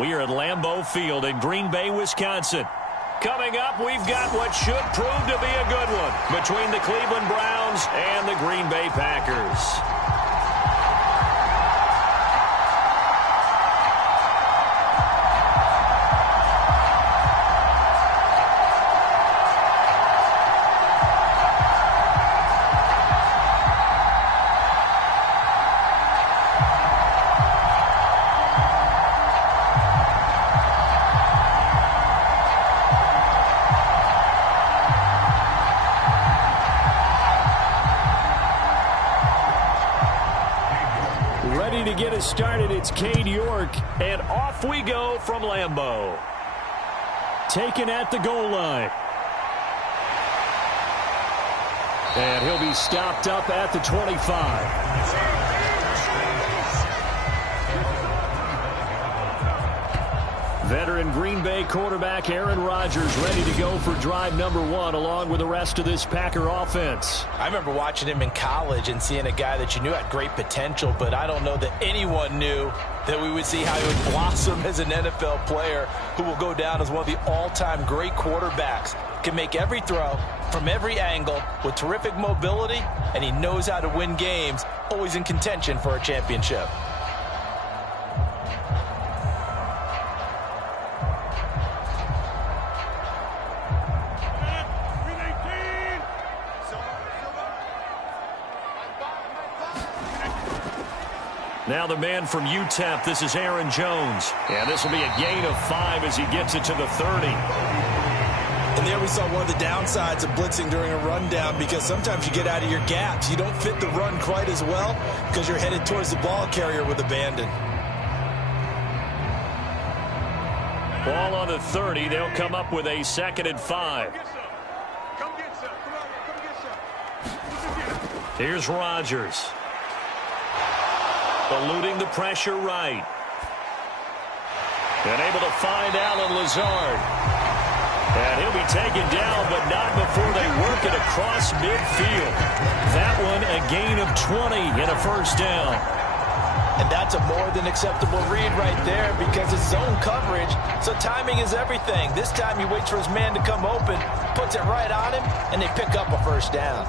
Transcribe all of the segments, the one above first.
We are at Lambeau Field in Green Bay, Wisconsin. Coming up, we've got what should prove to be a good one between the Cleveland Browns and the Green Bay Packers. To get us started, it's Cade York, and off we go from Lambeau. Taken at the goal line. And he'll be stopped up at the 25. Veteran Green Bay quarterback Aaron Rodgers ready to go for drive number 1 along with the rest of this Packer offense. I remember watching him in college and seeing a guy that you knew had great potential, but I don't know that anyone knew that we would see how he would blossom as an NFL player who will go down as one of the all-time great quarterbacks. Can make every throw from every angle with terrific mobility, and he knows how to win games, always in contention for a championship. Now the man from UTEP, this is Aaron Jones. And this will be a gain of 5 as he gets it to the 30. And there we saw one of the downsides of blitzing during a rundown, because sometimes you get out of your gaps. You don't fit the run quite as well because you're headed towards the ball carrier with abandon. Ball on the 30. They'll come up with a 2nd and 5. Here's Rodgers. Eluding the pressure right. And able to find Allen Lazard. And he'll be taken down, but not before they work it across midfield. That one a gain of 20 and a first down. And that's a more than acceptable read right there, because it's zone coverage, so timing is everything. This time he waits for his man to come open, puts it right on him, and they pick up a first down.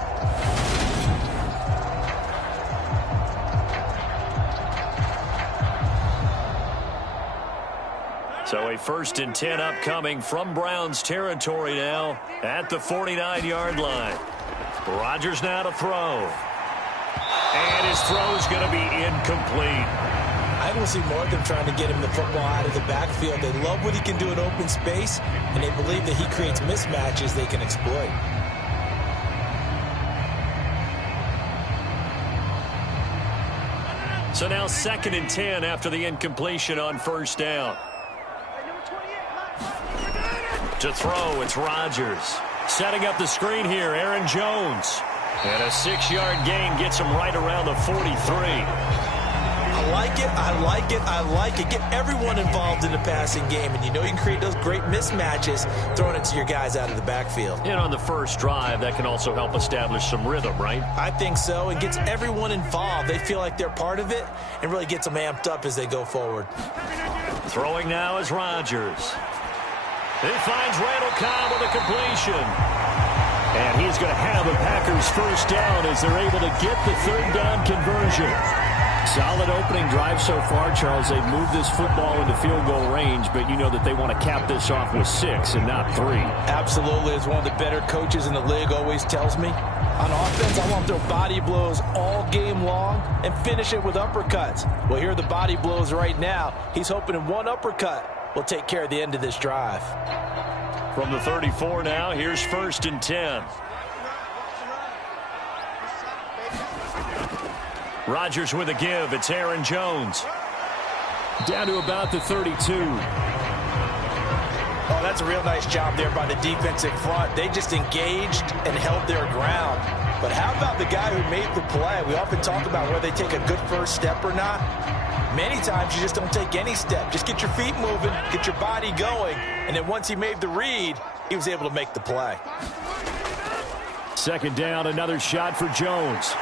So a 1st and 10 upcoming from Browns territory now at the 49-yard line. Rodgers now to throw. And his throw's going to be incomplete. I don't see more of them trying to get him the football out of the backfield. They love what he can do in open space, and they believe that he creates mismatches they can exploit. So now 2nd and 10 after the incompletion on first down. To throw, it's Rodgers. Setting up the screen here, Aaron Jones. And a 6-yard gain gets him right around the 43. I like it, I like it, I like it. Get everyone involved in the passing game, and you know you can create those great mismatches throwing it to your guys out of the backfield. And on the first drive, that can also help establish some rhythm, right? I think so. It gets everyone involved. They feel like they're part of it, and really gets them amped up as they go forward. Throwing now is Rodgers. He finds Randall Cobb with a completion. And he's going to have the Packers first down as they're able to get the 3rd down conversion. Solid opening drive so far, Charles. They've moved this football into field goal range, but you know that they want to cap this off with 6 and not 3. Absolutely. As one of the better coaches in the league always tells me, on offense, I want to throw body blows all game long and finish it with uppercuts. Well, here are the body blows right now. He's hoping in one uppercut will take care of the end of this drive. From the 34 now, here's 1st and 10. Rodgers with a give. It's Aaron Jones. Down to about the 32. Oh, that's a real nice job there by the defensive front. They just engaged and held their ground. But how about the guy who made the play? We often talk about whether they take a good first step or not. Many times you just don't take any step. Just get your feet moving, get your body going, and then once he made the read, he was able to make the play. 2nd down, another shot for Jones.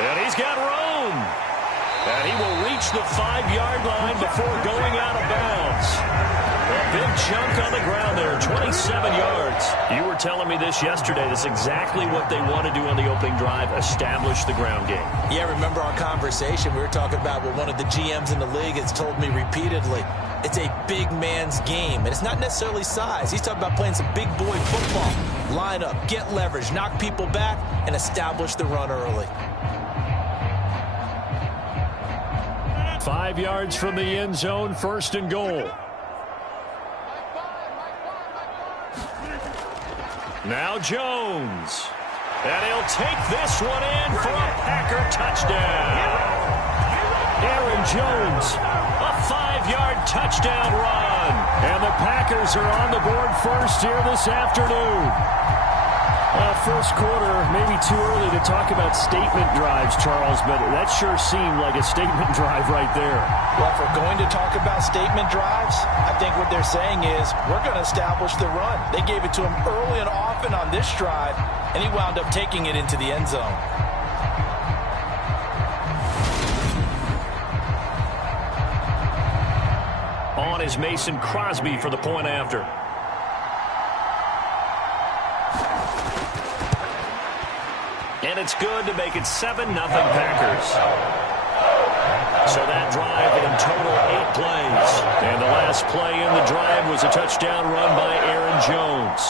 And he's got room. And he will reach the 5-yard line before going out of bounds. 7 yards. You were telling me this yesterday. That's exactly what they want to do on the opening drive, establish the ground game. Yeah, remember our conversation? We were talking about what one of the GMs in the league has told me repeatedly. It's a big man's game, and it's not necessarily size. He's talking about playing some big boy football. Line up, get leverage, knock people back, and establish the run early. 5 yards from the end zone, 1st and goal. Now Jones. And he'll take this one in for a Packer touchdown. Aaron Jones, a 5-yard touchdown run. And the Packers are on the board first here this afternoon. First quarter, maybe too early to talk about statement drives, Charles, but that sure seemed like a statement drive right there. Well, if we're going to talk about statement drives, I think what they're saying is we're going to establish the run. They gave it to him early and often on this drive, and he wound up taking it into the end zone. On is Mason Crosby for the point after. And it's good to make it 7-0 Packers. So that drive in total 8 plays. And the last play in the drive was a touchdown run by Aaron Jones.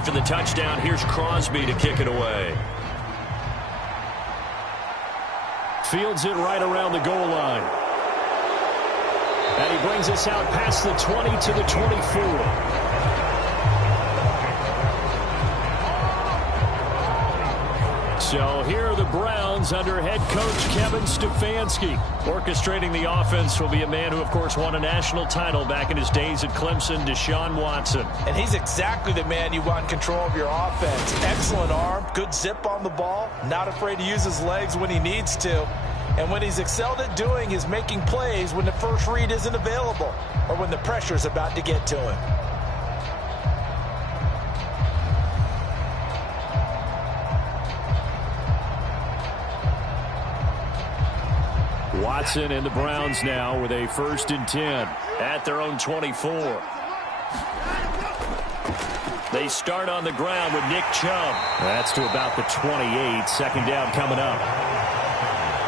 After the touchdown, here's Crosby to kick it away. Fields it right around the goal line. And he brings us out past the 20 to the 24. So here are the Browns under head coach Kevin Stefanski. Orchestrating the offense will be a man who, of course, won a national title back in his days at Clemson, Deshaun Watson. And he's exactly the man you want in control of your offense. Excellent arm, good zip on the ball, not afraid to use his legs when he needs to. And what he's excelled at doing is making plays when the first read isn't available or when the pressure is about to get to him. Watson and the Browns now with a 1st and 10 at their own 24. They start on the ground with Nick Chubb. That's to about the 28. 2nd down coming up.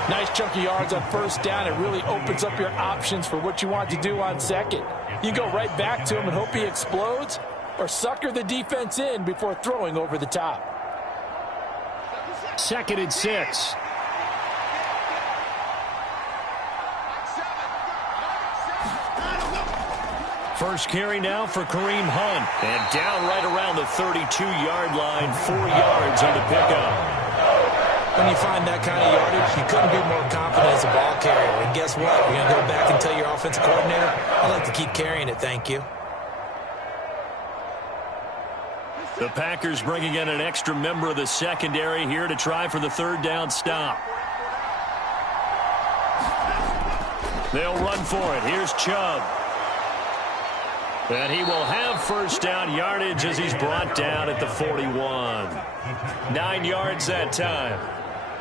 Nice chunky yards on 1st down. It really opens up your options for what you want to do on 2nd. You go right back to him and hope he explodes, or sucker the defense in before throwing over the top. 2nd and 6. First carry now for Kareem Hunt. And down right around the 32-yard line, 4 yards on the pickup. When you find that kind of yardage, you couldn't be more confident as a ball carrier. And guess what? You're going to go back and tell your offensive coordinator, I'd like to keep carrying it, thank you. The Packers bringing in an extra member of the secondary here to try for the 3rd down stop. They'll run for it. Here's Chubb. And he will have 1st down yardage as he's brought down at the 41. 9 yards that time.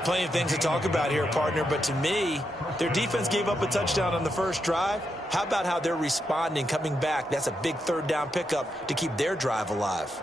Plenty of things to talk about here, partner, but to me, their defense gave up a touchdown on the first drive. How about how they're responding, coming back? That's a big 3rd down pickup to keep their drive alive.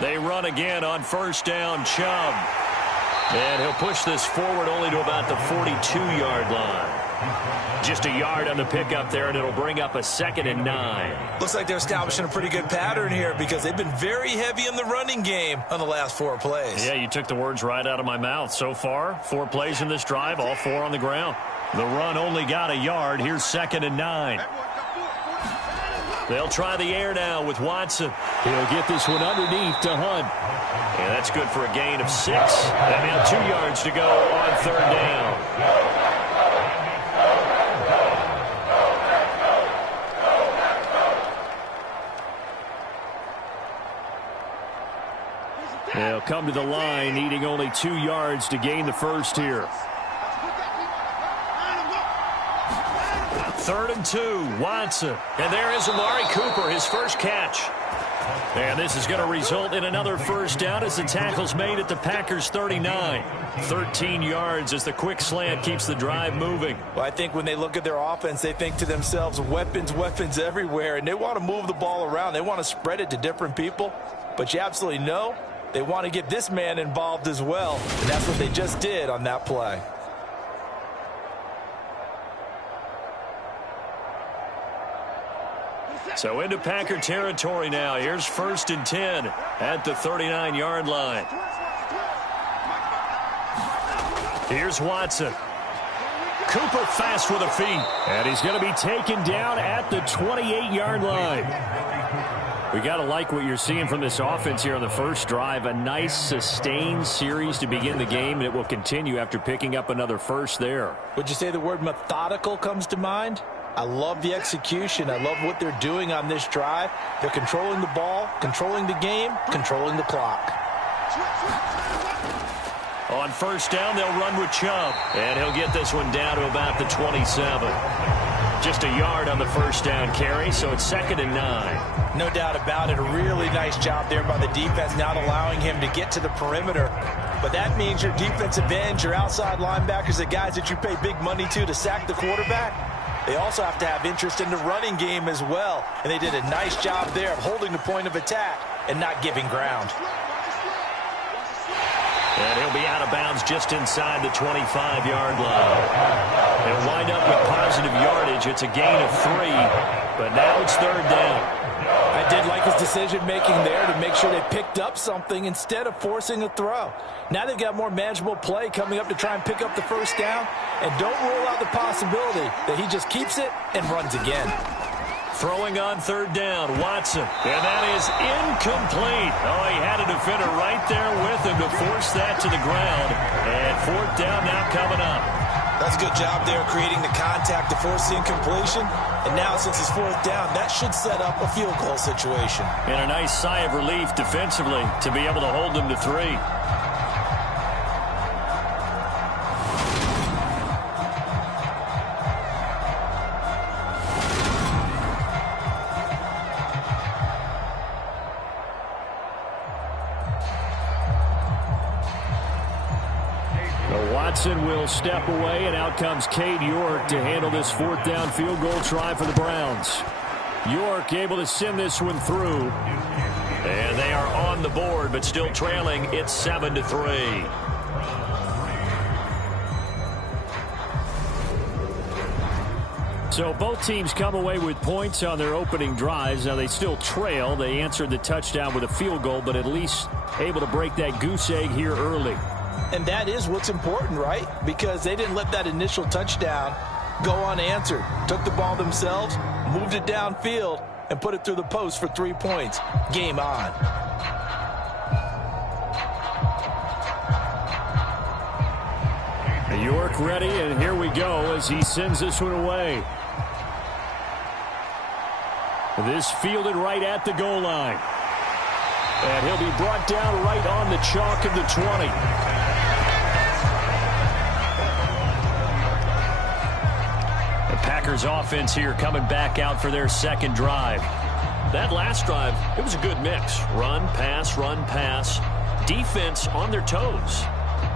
They run again on first down, Chubb. And he'll push this forward only to about the 42-yard line. Just a yard on the pickup there, and it'll bring up a 2nd and 9. Looks like they're establishing a pretty good pattern here because they've been very heavy in the running game on the last 4 plays. Yeah, you took the words right out of my mouth. So far, 4 plays in this drive, all 4 on the ground. The run only got a yard. Here's 2nd and 9. They'll try the air now with Watson. He'll get this one underneath to Hunt. And that's good for a gain of 6. And now 2 yards to go on 3rd down. They'll come to the line, needing only 2 yards to gain the first here. 3rd and 2, Watson. And there is Amari Cooper, his first catch. And this is going to result in another first down as the tackle's made at the Packers' 39. 13 yards as the quick slant keeps the drive moving. Well, I think when they look at their offense, they think to themselves, weapons, weapons everywhere. And they want to move the ball around. They want to spread it to different people. But you absolutely know they want to get this man involved as well. And that's what they just did on that play. So into Packer territory now. Here's 1st and 10 at the 39-yard line. Here's Watson. Cooper fast with the feet. And he's going to be taken down at the 28-yard line. We got to like what you're seeing from this offense here on the first drive. A nice, sustained series to begin the game, and it will continue after picking up another first there. Would you say the word methodical comes to mind? I love the execution. I love what they're doing on this drive. They're controlling the ball, controlling the game, controlling the clock. On first down, they'll run with Chubb. And he'll get this one down to about the 27. Just a yard on the first down carry, so it's 2nd and 9. No doubt about it. A really nice job there by the defense, not allowing him to get to the perimeter. But that means your defensive ends, your outside linebackers, the guys that you pay big money to sack the quarterback, they also have to have interest in the running game as well. And they did a nice job there of holding the point of attack and not giving ground. And he'll be out of bounds just inside the 25-yard line. He'll wind up with positive yardage. It's a gain of 3, but now it's 3rd down. I did like his decision-making there to make sure they picked up something instead of forcing a throw. Now they've got more manageable play coming up to try and pick up the first down. And don't rule out the possibility that he just keeps it and runs again. Throwing on 3rd down, Watson. And that is incomplete. Oh, he had a defender right there with him to force that to the ground. And 4th down now coming up. That's a good job there creating the contact to force the incompletion. And now since it's 4th down, that should set up a field goal situation. And a nice sigh of relief defensively to be able to hold them to 3. Watson will step away, and out comes Cade York to handle this 4th down field goal try for the Browns. York able to send this one through. And they are on the board, but still trailing. It's 7-3. So both teams come away with points on their opening drives. Now they still trail. They answered the touchdown with a field goal, but at least able to break that goose egg here early. And that is what's important, right? Because they didn't let that initial touchdown go unanswered. Took the ball themselves, moved it downfield, and put it through the post for 3 points. Game on. York ready, and here we go as he sends this one away. This fielded right at the goal line. And he'll be brought down right on the chalk of the 20. The Packers offense here coming back out for their 2nd drive. That last drive, it was a good mix. Run, pass, defense on their toes.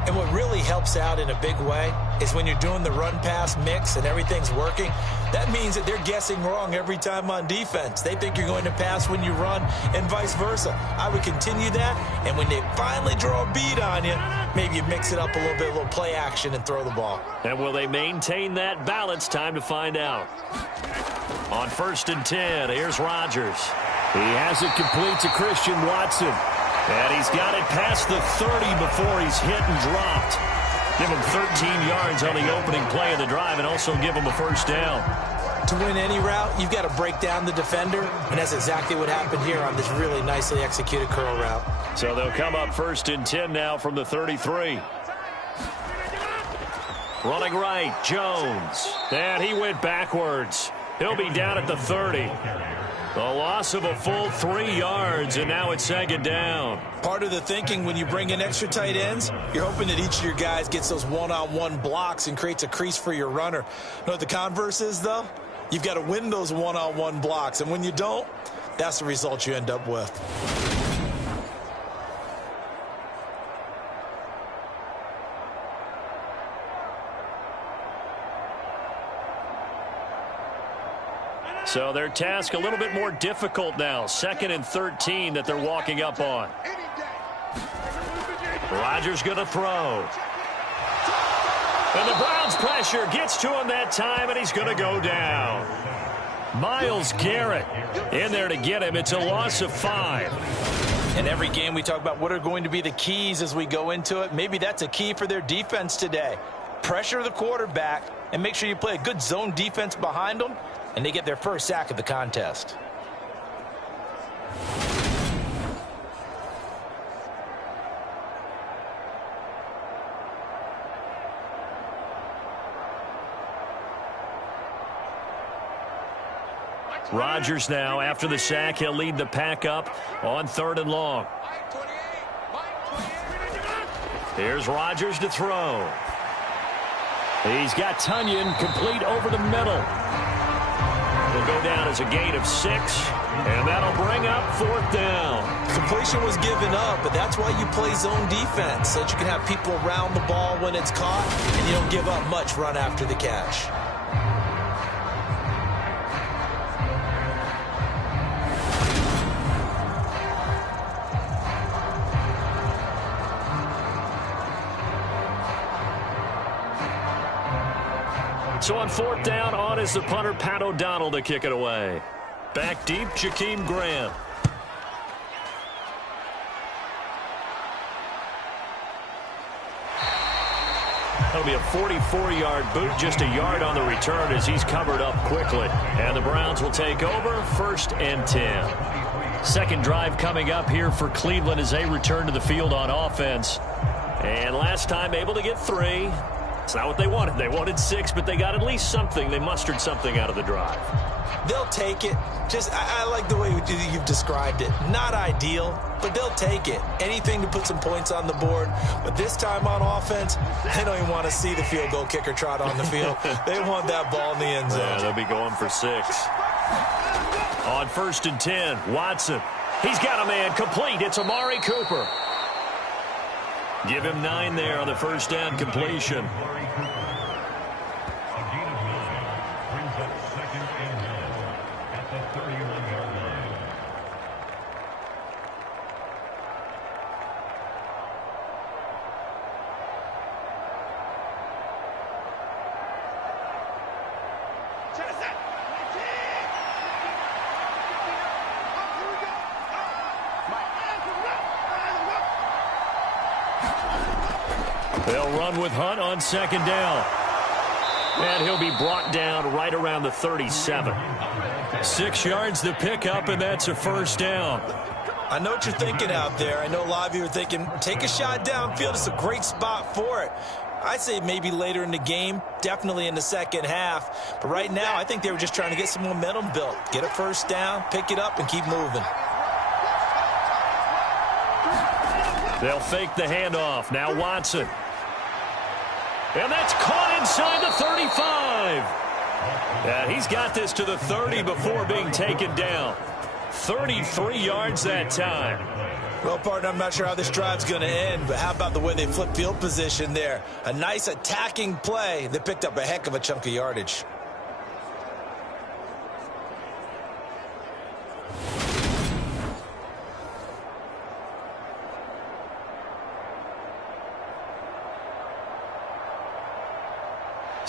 And what really helps out in a big way is when you're doing the run-pass mix and everything's working, that means that they're guessing wrong every time on defense. They think you're going to pass when you run and vice versa. I would continue that, and when they finally draw a bead on you, maybe you mix it up a little play action and throw the ball. And will they maintain that balance? Time to find out. On 1st and 10, here's Rodgers. He has it complete to Christian Watson. And he's got it past the 30 before he's hit and dropped. Give him 13 yards on the opening play of the drive and also give him a first down. To win any route, you've got to break down the defender, and that's exactly what happened here on this really nicely executed curl route. So they'll come up 1st and 10 now from the 33. Running right, Jones. And he went backwards. He'll be down at the 30. The loss of a full 3 yards, and now it's 2nd down. Part of the thinking when you bring in extra tight ends, you're hoping that each of your guys gets those one-on-one blocks and creates a crease for your runner. You know what the converse is, though? You've got to win those one-on-one blocks, and when you don't, that's the result you end up with. So their task a little bit more difficult now. 2nd and 13 that they're walking up on. Rodgers going to throw. And the Browns pressure gets to him that time, and he's going to go down. Myles Garrett in there to get him. It's a loss of 5. In every game we talk about what are going to be the keys as we go into it. Maybe that's a key for their defense today. Pressure the quarterback and make sure you play a good zone defense behind them, and they get their first sack of the contest. Rodgers now, after the sack, he'll lead the pack up on 3rd and long. Here's Rodgers to throw. He's got Tunyon complete over the middle. Will go down as a gain of 6, and that'll bring up 4th down. Completion was given up, but that's why you play zone defense, so that you can have people around the ball when it's caught, and you don't give up much run after the catch. So on 4th down, on is the punter, Pat O'Donnell, to kick it away. Back deep, Jakeem Grant. That'll be a 44-yard boot, just a yard on the return as he's covered up quickly. And the Browns will take over, 1st and 10. Second drive coming up here for Cleveland as they return to the field on offense. And last time able to get 3. It's not what they wanted. They wanted 6, but they got at least something. They mustered something out of the drive. They'll take it. I like the way you've described it. Not ideal, but they'll take it. Anything to put some points on the board. But this time on offense, they don't even want to see the field goal kicker trot on the field. They want that ball in the end zone. Yeah, they'll be going for 6. On 1st and 10, Watson. He's got a man complete. It's Amari Cooper. Give him 9 there on the first down completion. They'll run with Hunt on 2nd down. And he'll be brought down right around the 37. 6 yards to pick up, and that's a first down. I know what you're thinking out there. I know a lot of you are thinking, take a shot downfield. It's a great spot for it. I'd say maybe later in the game, definitely in the second half. But right now, I think they were just trying to get some momentum built. Get a first down, pick it up, and keep moving. They'll fake the handoff. Now Watson. And that's caught inside the 35. And he's got this to the 30 before being taken down. 33 yards that time. Well, partner, I'm not sure how this drive's going to end, but how about the way they flip field position there? A nice attacking play that picked up a heck of a chunk of yardage.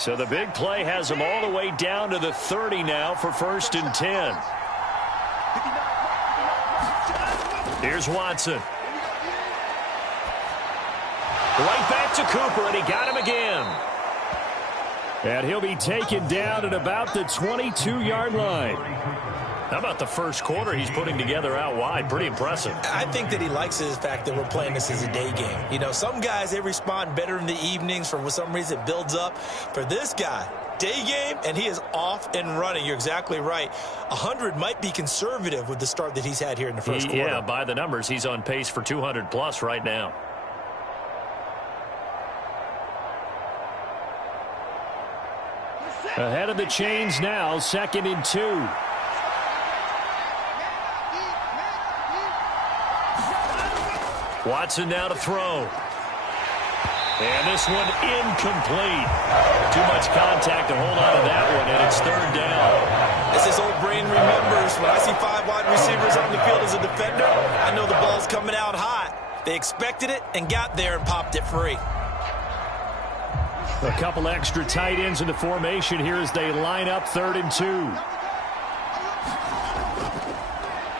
So the big play has him all the way down to the 30 now for 1st and 10. Here's Watson. Right back to Cooper, and he got him again. And he'll be taken down at about the 22-yard line. How about the first quarter he's putting together out wide? Pretty impressive. I think that he likes the fact that we're playing this as a day game. You know, some guys, they respond better in the evenings. For some reason, it builds up. For this guy, day game, and he is off and running. You're exactly right. 100 might be conservative with the start that he's had here in the first quarter. Yeah, by the numbers, he's on pace for 200+ right now. Ahead of the chains now, 2nd and 2. Watson now to throw. And this one incomplete. Too much contact to hold on to that one, and it's 3rd down. As his old brain remembers, when I see 5 wide receivers on the field as a defender, I know the ball's coming out hot. They expected it and got there and popped it free. A couple extra tight ends in the formation here as they line up 3rd and 2.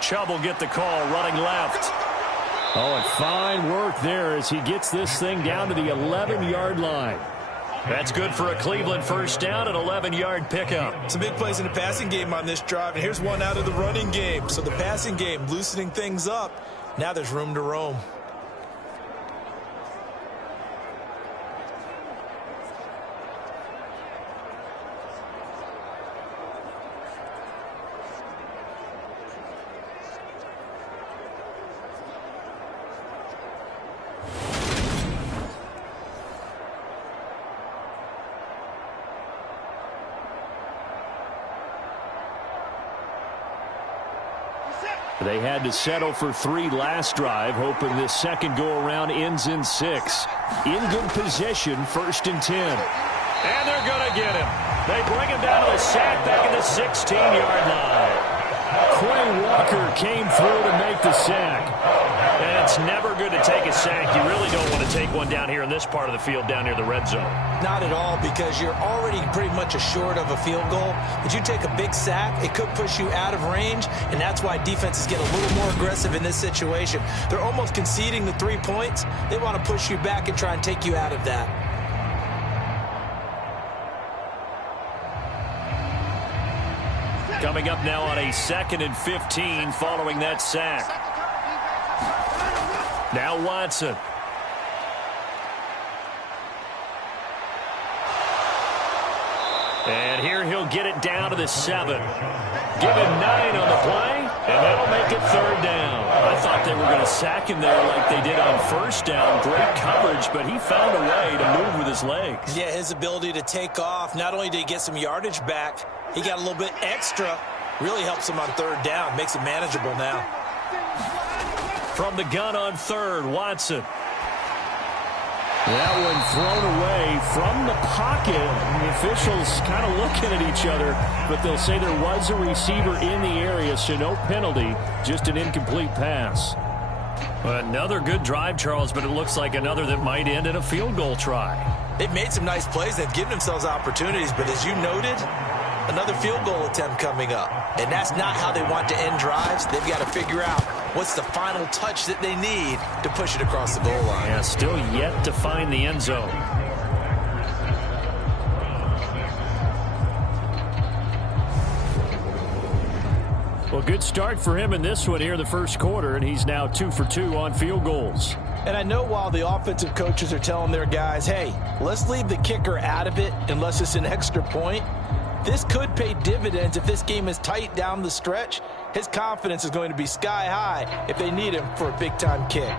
Chubb will get the call, running left. Oh, and fine work there as he gets this thing down to the 11-yard line. That's good for a Cleveland first down, an 11-yard pickup. Some big plays in the passing game on this drive, and here's one out of the running game. So the passing game loosening things up. Now there's room to roam. They had to settle for 3 last drive, hoping this second go-around ends in 6. In good position, 1st and 10. And they're going to get him. They bring him down to the sack back at the 16-yard line. Quay Walker came through to make the sack. And it's never good to take a sack. You really don't want to take one down here in this part of the field, down near the red zone. Not at all, because you're already pretty much assured of a field goal. But you take a big sack, it could push you out of range, and that's why defenses get a little more aggressive in this situation. They're almost conceding the 3 points. They want to push you back and try and take you out of that. Coming up now on a 2nd and 15 following that sack. Now Watson. And here he'll get it down to the 7. Give him 9 on the play, and that'll make it 3rd down. I thought they were going to sack him there like they did on 1st down. Great coverage, but he found a way to move with his legs. Yeah, his ability to take off, not only did he get some yardage back, he got a little bit extra. Really helps him on 3rd down, makes it manageable now. From the gun on 3rd, Watson. That one thrown away from the pocket. The officials kind of looking at each other, but they'll say there was a receiver in the area, so no penalty, just an incomplete pass. Another good drive, Charles, but it looks like another that might end in a field goal try. They've made some nice plays. They've given themselves opportunities, but as you noted, another field goal attempt coming up. And that's not how they want to end drives. They've got to figure out what's the final touch that they need to push it across the goal line. Yeah, still yet to find the end zone. Well, good start for him in this one here in the first quarter, and he's now 2 for 2 on field goals. And I know while the offensive coaches are telling their guys, hey, let's leave the kicker out of it unless it's an extra point, this could pay dividends if this game is tight down the stretch. His confidence is going to be sky high if they need him for a big-time kick.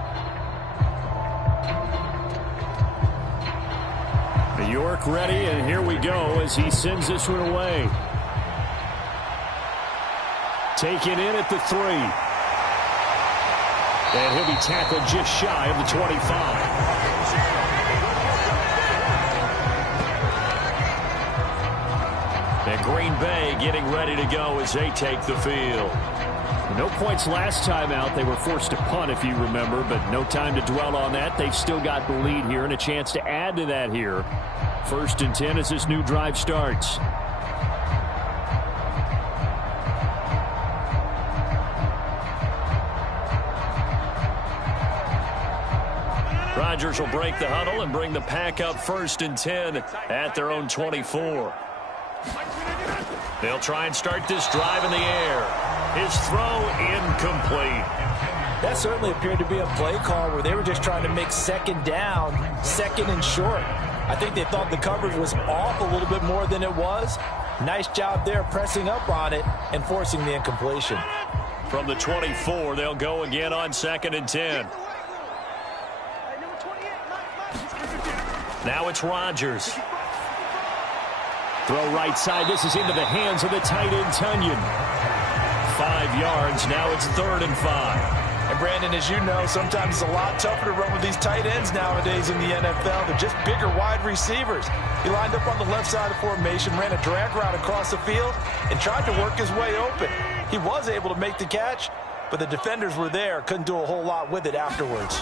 York ready, and here we go as he sends this one away. Taken in at the 3. And he'll be tackled just shy of the 25. And Green Bay getting ready to go as they take the field. No points last time out. They were forced to punt, if you remember, but no time to dwell on that. They've still got the lead here and a chance to add to that here. 1st and 10 as this new drive starts. Rodgers will break the huddle and bring the pack up 1st and 10 at their own 24. They'll try and start this drive in the air. His throw incomplete. That certainly appeared to be a play call where they were just trying to make 2nd down, 2nd and short. I think they thought the coverage was off a little bit more than it was. Nice job there pressing up on it and forcing the incompletion. From the 24, they'll go again on 2nd and 10. Now it's Rodgers. Throw right side. This is into the hands of the tight end, Tunyon. 5 yards. Now it's 3rd and 5. And, Brandon, as you know, sometimes it's a lot tougher to run with these tight ends nowadays in the NFL. They're just bigger wide receivers. He lined up on the left side of the formation, ran a drag route across the field, and tried to work his way open. He was able to make the catch, but the defenders were there. Couldn't do a whole lot with it afterwards.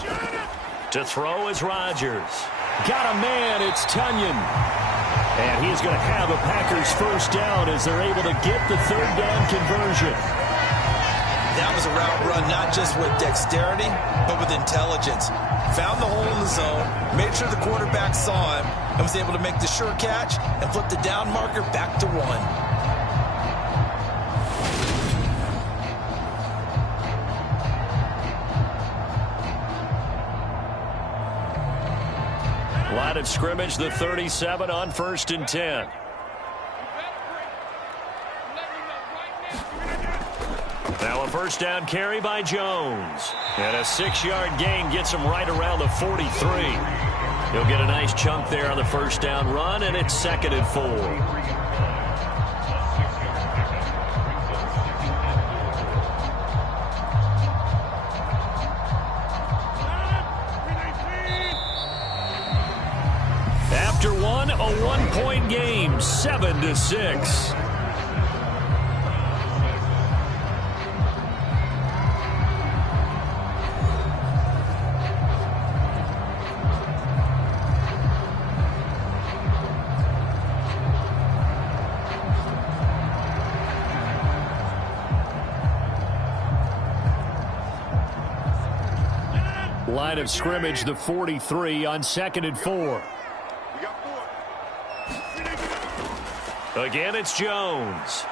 To throw is Rodgers. Got a man. It's Tunyon. And he's going to have a Packers 1st down as they're able to get the 3rd down conversion. That was a route run not just with dexterity, but with intelligence. Found the hole in the zone, made sure the quarterback saw him, and was able to make the sure catch and flip the down marker back to 1. Line of scrimmage, the 37 on 1st and 10. Now a 1st down carry by Jones. And a 6-yard gain gets him right around the 43. He'll get a nice chunk there on the 1st down run, and it's 2nd and 4. After one, a 1-point game, 7-6. Line of scrimmage, the 43 on 2nd and 4. Again, it's Jones.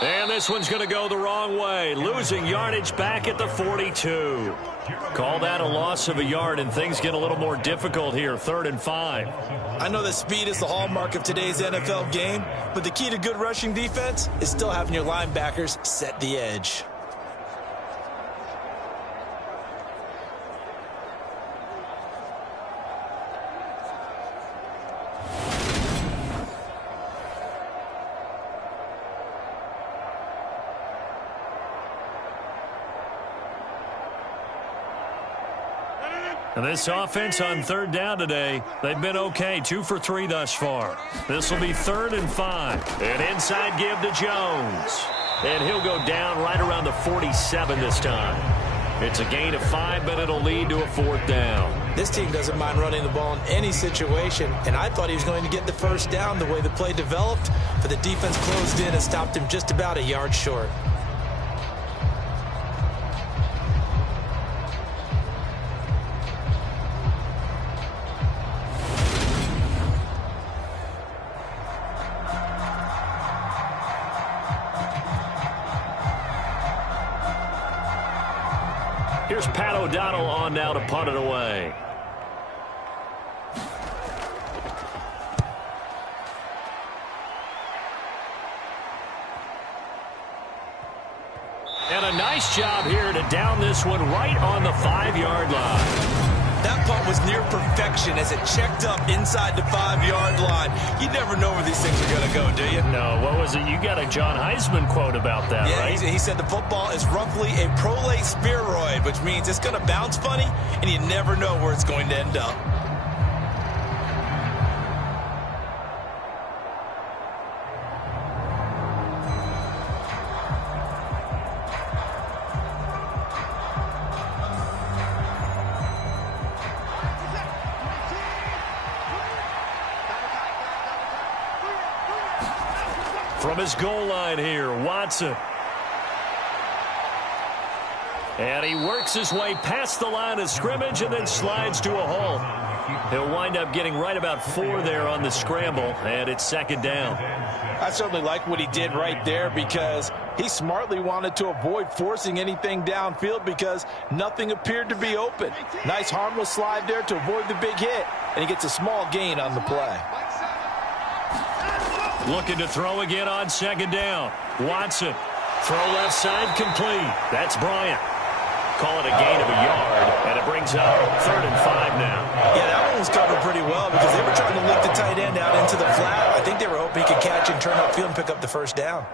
And this one's going to go the wrong way. Losing yardage back at the 42. Call that a loss of a yard, and things get a little more difficult here. 3rd and 5. I know that speed is the hallmark of today's NFL game, but the key to good rushing defense is still having your linebackers set the edge. And this offense on 3rd down today, they've been okay. 2 for 3 thus far. This will be 3rd and 5. An inside give to Jones. And he'll go down right around the 47 this time. It's a gain of 5, but it'll lead to a 4th down. This team doesn't mind running the ball in any situation, and I thought he was going to get the 1st down the way the play developed, but the defense closed in and stopped him just about a yard short. Here's Pat O'Donnell on now to punt it away. And a nice job here to down this one right on the 5-yard line. That punt was near perfection as it checked up inside the 5-yard line. You never know where these things are going to go, do you? No, what was it? You got a John Heisman quote about that, right? Yeah, he said the football is roughly a prolate spheroid, which means it's going to bounce funny, and you never know where it's going to end up. From his goal line here, Watson. And he works his way past the line of scrimmage and then slides to a halt. He'll wind up getting right about 4 there on the scramble, and it's second down. I certainly like what he did right there because he smartly wanted to avoid forcing anything downfield because nothing appeared to be open. Nice harmless slide there to avoid the big hit, and he gets a small gain on the play. Looking to throw again on second down. Watson. Throw left side complete. That's Bryant. Call it a gain of a yard, and it brings up 3rd and 5 now. Yeah, that one was covered pretty well because they were trying to lick the tight end out into the flat. I think they were hoping he could catch and turn upfield and pick up the first down.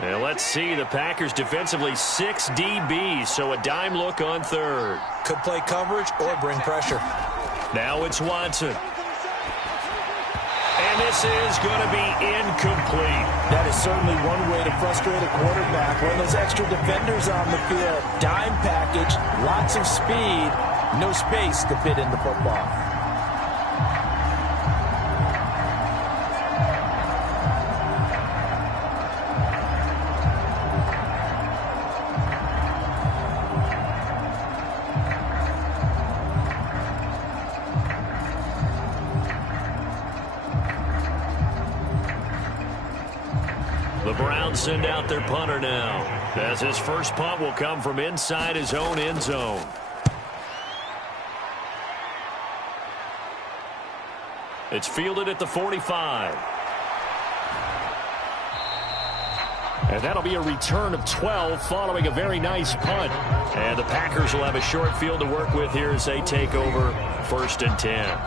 And let's see, the Packers defensively 6 DBs, so a dime look on 3rd. Could play coverage or bring pressure. Now it's Watson. And this is going to be incomplete. That is certainly one way to frustrate a quarterback. When those extra defenders on the field, dime package, lots of speed, no space to fit in the football. The Browns send out their punter now, as his first punt will come from inside his own end zone. It's fielded at the 45. And that'll be a return of 12 following a very nice punt. And the Packers will have a short field to work with here as they take over 1st and 10.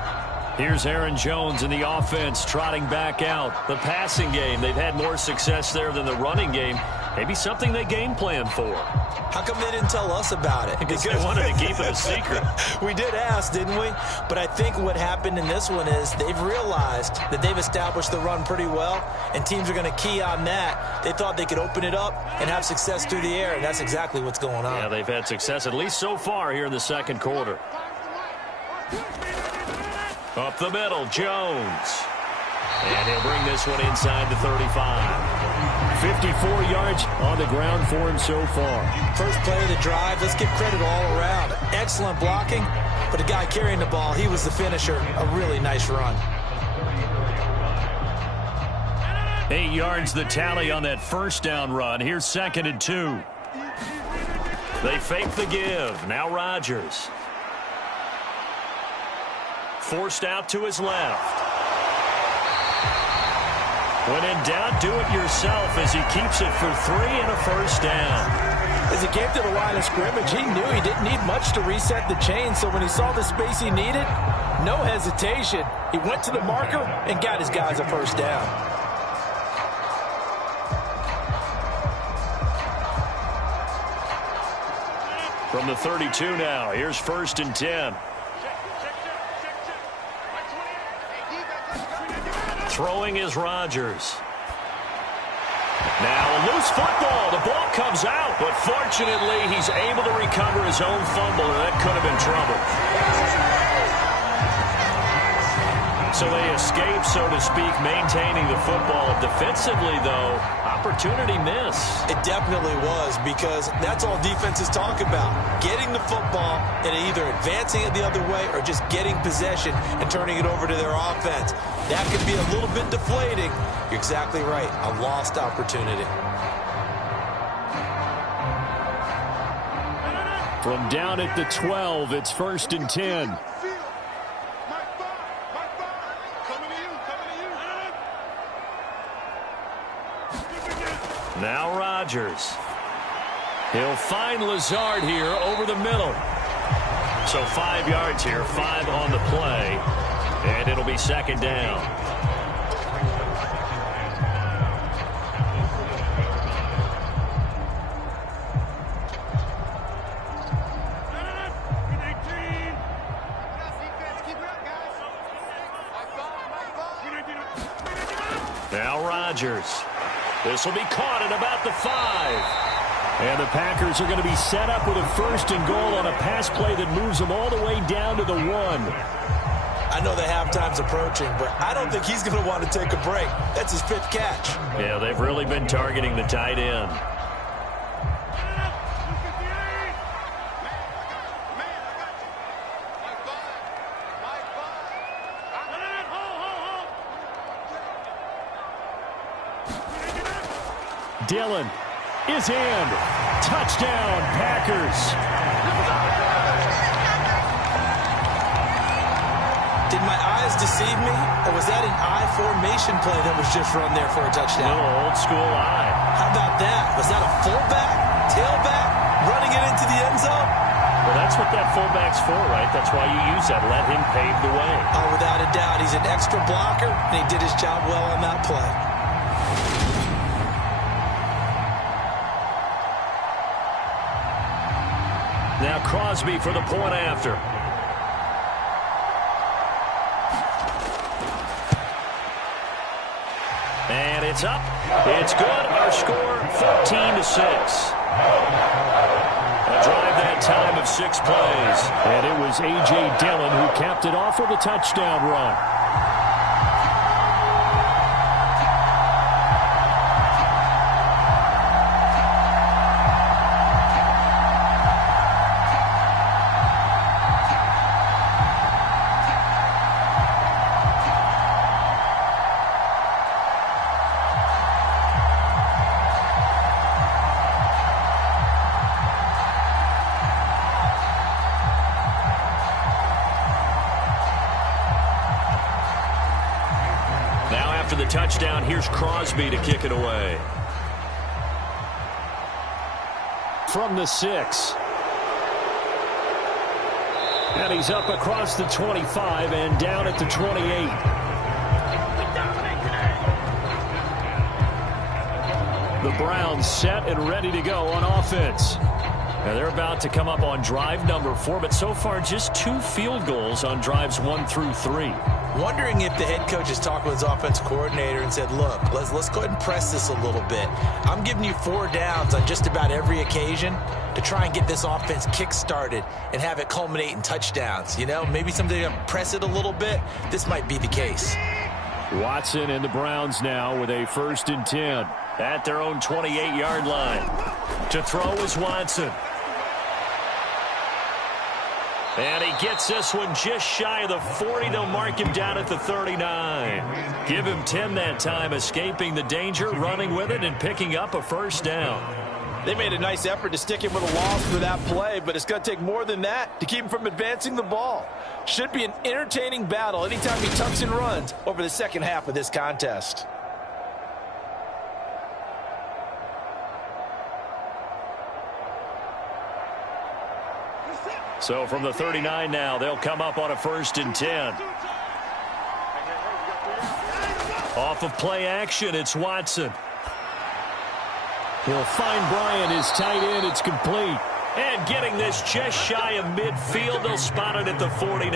Here's Aaron Jones in the offense trotting back out. The passing game, they've had more success there than the running game. Maybe something they game plan for. How come they didn't tell us about it? Because they wanted to keep it a secret. We did ask, didn't we? But I think what happened in this one is they've realized that they've established the run pretty well, and teams are going to key on that. They thought they could open it up and have success through the air, and that's exactly what's going on. Yeah, they've had success, at least so far here in the second quarter. Up the middle, Jones. And he'll bring this one inside the 35. 54 yards on the ground for him so far. First play of the drive, let's give credit all around. Excellent blocking, but the guy carrying the ball, he was the finisher. A really nice run. 8 yards the tally on that first down run. Here's 2nd and 2. They fake the give. Now Rodgers. Forced out to his left. When in doubt, do it yourself as he keeps it for 3 and a first down. As he came to the line of scrimmage, he knew he didn't need much to reset the chain, so when he saw the space he needed, no hesitation. He went to the marker and got his guys a first down. From the 32 now, here's 1st and 10. Throwing is Rodgers. Now a loose football. The ball comes out, but fortunately he's able to recover his own fumble, and that could have been trouble. So they escape, so to speak, maintaining the football. Defensively, though, opportunity miss. It definitely was, because that's all defenses talk about. Getting the football and either advancing it the other way or just getting possession and turning it over to their offense. That could be a little bit deflating. You're exactly right. A lost opportunity. From down at the 12, it's 1st and 10. Now Rodgers. He'll find Lazard here over the middle. So 5 yards here, 5 on the play, and it'll be 2nd down. Now Rodgers. This will be caught at about the 5. And the Packers are going to be set up with a 1st and goal on a pass play that moves them all the way down to the 1. I know the halftime's approaching, but I don't think he's going to want to take a break. That's his 5th catch. Yeah, they've really been targeting the tight end. Dillon is in. Touchdown, Packers. Did my eyes deceive me, or was that an I formation play that was just run there for a touchdown? Little old school I. How about that? Was that a fullback, tailback, running it into the end zone? Well, that's what that fullback's for, right? That's why you use that. Let him pave the way. Oh, without a doubt. He's an extra blocker, and he did his job well on that play. Now Crosby for the point after. And it's up. It's good. Our score, 14-6. A drive that time of 6 plays. And it was A.J. Dillon who capped it off with a touchdown run. After the touchdown, here's Crosby to kick it away. From the 6. And he's up across the 25 and down at the 28. The Browns set and ready to go on offense. Now they're about to come up on drive number 4, but so far just 2 field goals on drives 1 through 3. Wondering if the head coach has talked with his offensive coordinator and said, look, let's go ahead and press this a little bit. I'm giving you 4 downs on just about every occasion to try and get this offense kick-started and have it culminate in touchdowns. You know, maybe someday to press it a little bit. This might be the case. Watson and the Browns now with a 1st and 10 at their own 28-yard line. To throw is Watson. And he gets this one just shy of the 40. They'll mark him down at the 39. Give him 10 that time, escaping the danger, running with it, and picking up a 1st down. They made a nice effort to stick him with a loss for that play, but it's going to take more than that to keep him from advancing the ball. Should be an entertaining battle anytime he tucks and runs over the second half of this contest. So from the 39 now, they'll come up on a 1st and 10. Off of play action, it's Watson. He'll find Bryant, his tight end. It's complete. And getting this just shy of midfield, they'll spot it at the 49.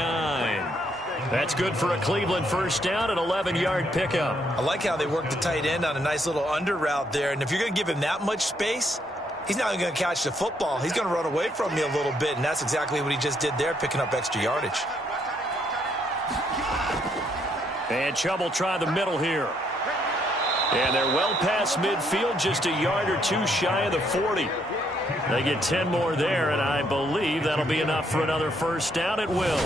That's good for a Cleveland 1st down, an 11-yard pickup. I like how they work the tight end on a nice little under route there. And if you're going to give him that much space, he's not even going to catch the football. He's going to run away from you a little bit, and that's exactly what he just did there, picking up extra yardage. And Chubb will try the middle here. And they're well past midfield, just a yard or 2 shy of the 40. They get 10 more there, and I believe that'll be enough for another 1st down. It will.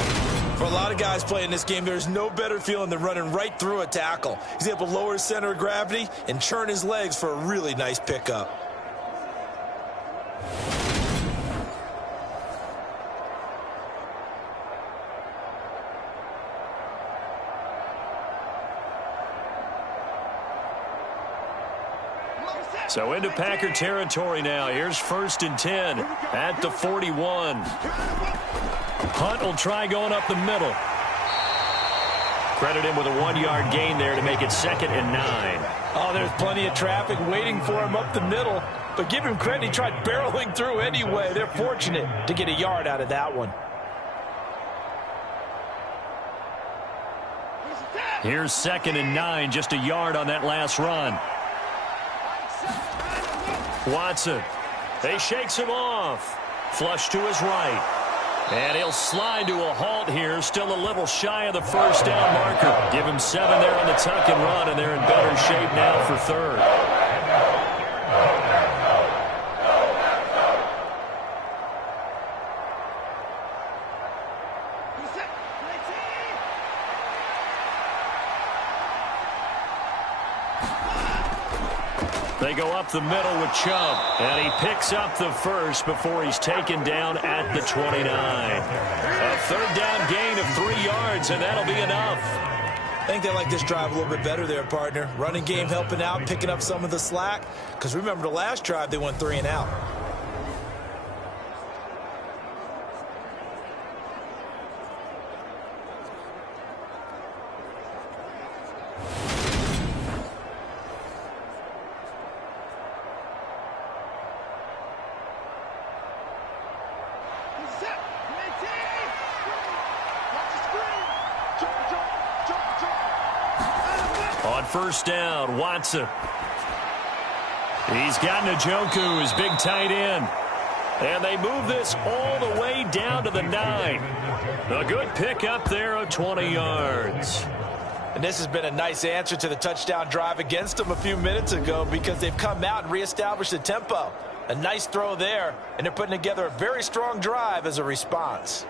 For a lot of guys playing this game, there's no better feeling than running right through a tackle. He's able to lower his center of gravity and churn his legs for a really nice pickup. So into Packer territory now. Here's 1st and 10 at the 41. Hunt will try going up the middle. Credit him with a 1-yard gain there to make it 2nd and 9. Oh, there's plenty of traffic waiting for him up the middle. But give him credit, he tried barreling through anyway. They're fortunate to get a yard out of that one. Here's 2nd and 9, just a yard on that last run. Watson. They shakes him off. Flush to his right. And he'll slide to a halt here, still a little shy of the first down marker. Give him 7 there on the tuck and run, and they're in better shape now for third. They go up the middle with Chubb, and he picks up the first before he's taken down at the 29. A third down gain of 3 yards, and that'll be enough. I think they like this drive a little bit better there, partner. Running game helping out, picking up some of the slack. Because remember the last drive, they went 3 and out. On first down, Watson. He's got Njoku, his big tight end. And they move this all the way down to the 9. A good pick up there of 20 yards. And this has been a nice answer to the touchdown drive against them a few minutes ago because they've come out and reestablished the tempo. A nice throw there, and they're putting together a very strong drive as a response.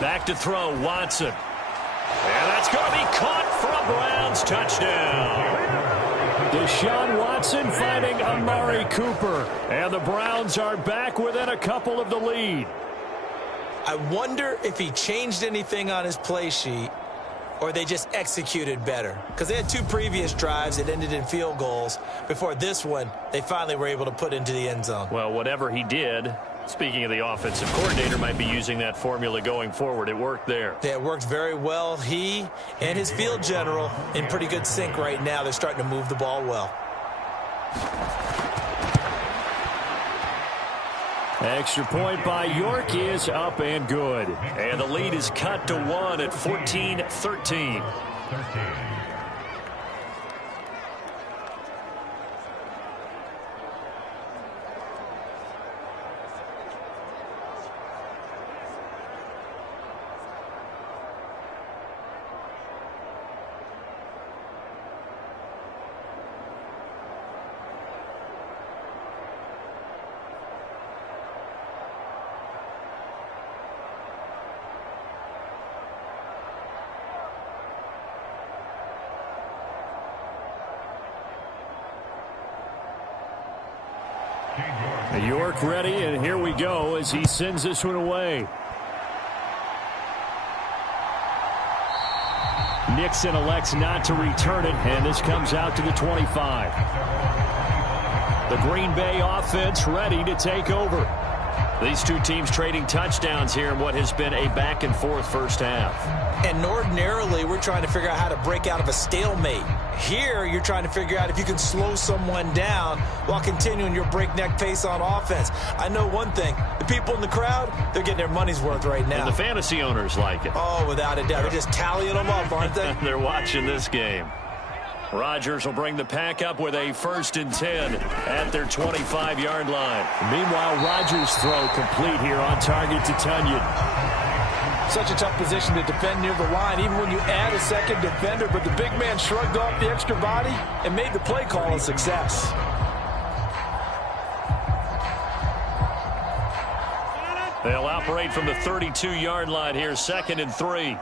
Back to throw, Watson. And that's going to be caught for a Browns touchdown. Deshaun Watson finding Amari Cooper. And the Browns are back within a couple of the lead. I wonder if he changed anything on his play sheet or they just executed better. Because they had 2 previous drives that ended in field goals. Before this one, they finally were able to put into the end zone. Well, whatever he did, speaking of the offensive coordinator, might be using that formula going forward. It worked there. Yeah, it worked very well. He and his field general in pretty good sync right now. They're starting to move the ball well. Extra point by York is up and good. And the lead is cut to 1 at 14-13. York ready, and here we go as he sends this one away. Nixon elects not to return it, and this comes out to the 25. The Green Bay offense ready to take over. These 2 teams trading touchdowns here in what has been a back-and-forth first half. And ordinarily, we're trying to figure out how to break out of a stalemate. Here, you're trying to figure out if you can slow someone down while continuing your breakneck pace on offense. I know one thing. The people in the crowd, they're getting their money's worth right now. And the fantasy owners like it. Oh, without a doubt. They're just tallying them up, aren't they? They're watching this game. Rodgers will bring the pack up with a 1st and 10 at their 25-yard line. Meanwhile, Rodgers' throw complete here on target to Tunyon. Such a tough position to defend near the line, even when you add a second defender, but the big man shrugged off the extra body and made the play call a success. They'll operate from the 32-yard line here, 2nd and 3.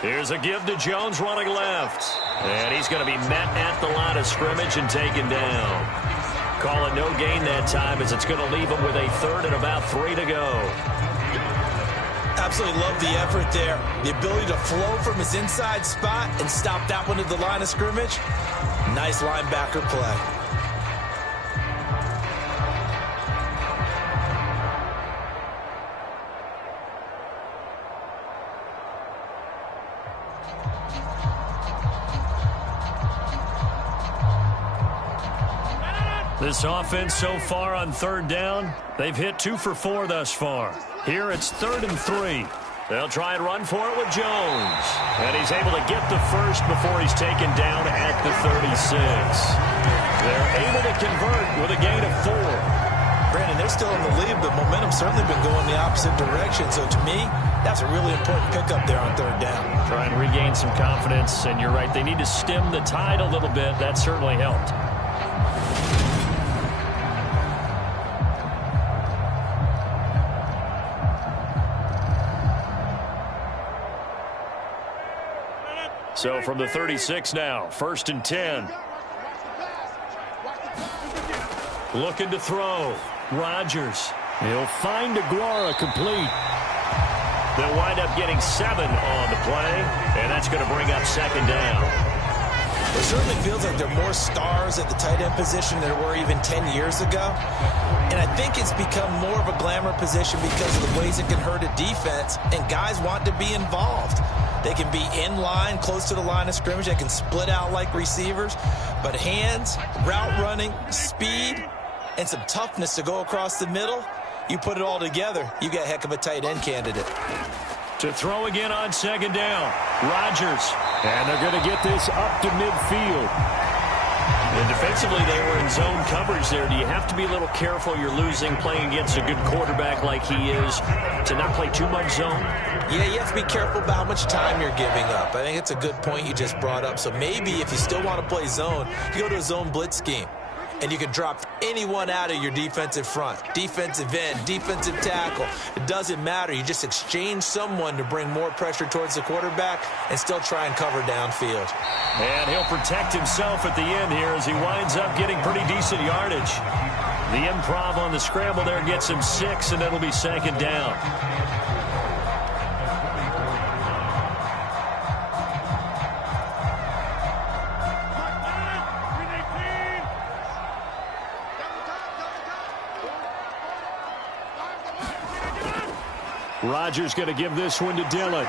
Here's a give to Jones running left. And he's going to be met at the line of scrimmage and taken down. Call it no gain that time as it's going to leave him with a 3rd and about 3 to go. Absolutely love the effort there. The ability to flow from his inside spot and stop that one at the line of scrimmage. Nice linebacker play. This offense so far on third down, they've hit 2 for 4 thus far. Here it's 3rd and 3. They'll try and run for it with Jones. And he's able to get the first before he's taken down at the 36. They're able to convert with a gain of 4. Brandon, they're still in the lead, but momentum's certainly been going the opposite direction. So to me, that's a really important pickup there on third down. Try and regain some confidence, and you're right, they need to stem the tide a little bit. That certainly helped. So from the 36 now, 1st and 10. Looking to throw. Rodgers. He'll find Aguara complete. They'll wind up getting 7 on the play, and that's going to bring up 2nd down. It certainly feels like there are more stars at the tight end position than there were even 10 years ago. And I think it's become more of a glamour position because of the ways it can hurt a defense, and guys want to be involved. They can be in line, close to the line of scrimmage. They can split out like receivers. But hands, route running, speed, and some toughness to go across the middle, you put it all together, you got a heck of a tight end candidate. To throw again on 2nd down, Rodgers. And they're going to get this up to midfield. And defensively, they were in zone coverage there. Do you have to be a little careful? You're losing, playing against a good quarterback like he is, to not play too much zone? Yeah, you have to be careful about how much time you're giving up. I think it's a good point you just brought up. So maybe if you still want to play zone, you go to a zone blitz scheme. And you can drop anyone out of your defensive front. Defensive end, defensive tackle. It doesn't matter. You just exchange someone to bring more pressure towards the quarterback and still try and cover downfield. And he'll protect himself at the end here as he winds up getting pretty decent yardage. The improv on the scramble there gets him 6, and it'll be 2nd down. Rodgers going to give this one to Dillon.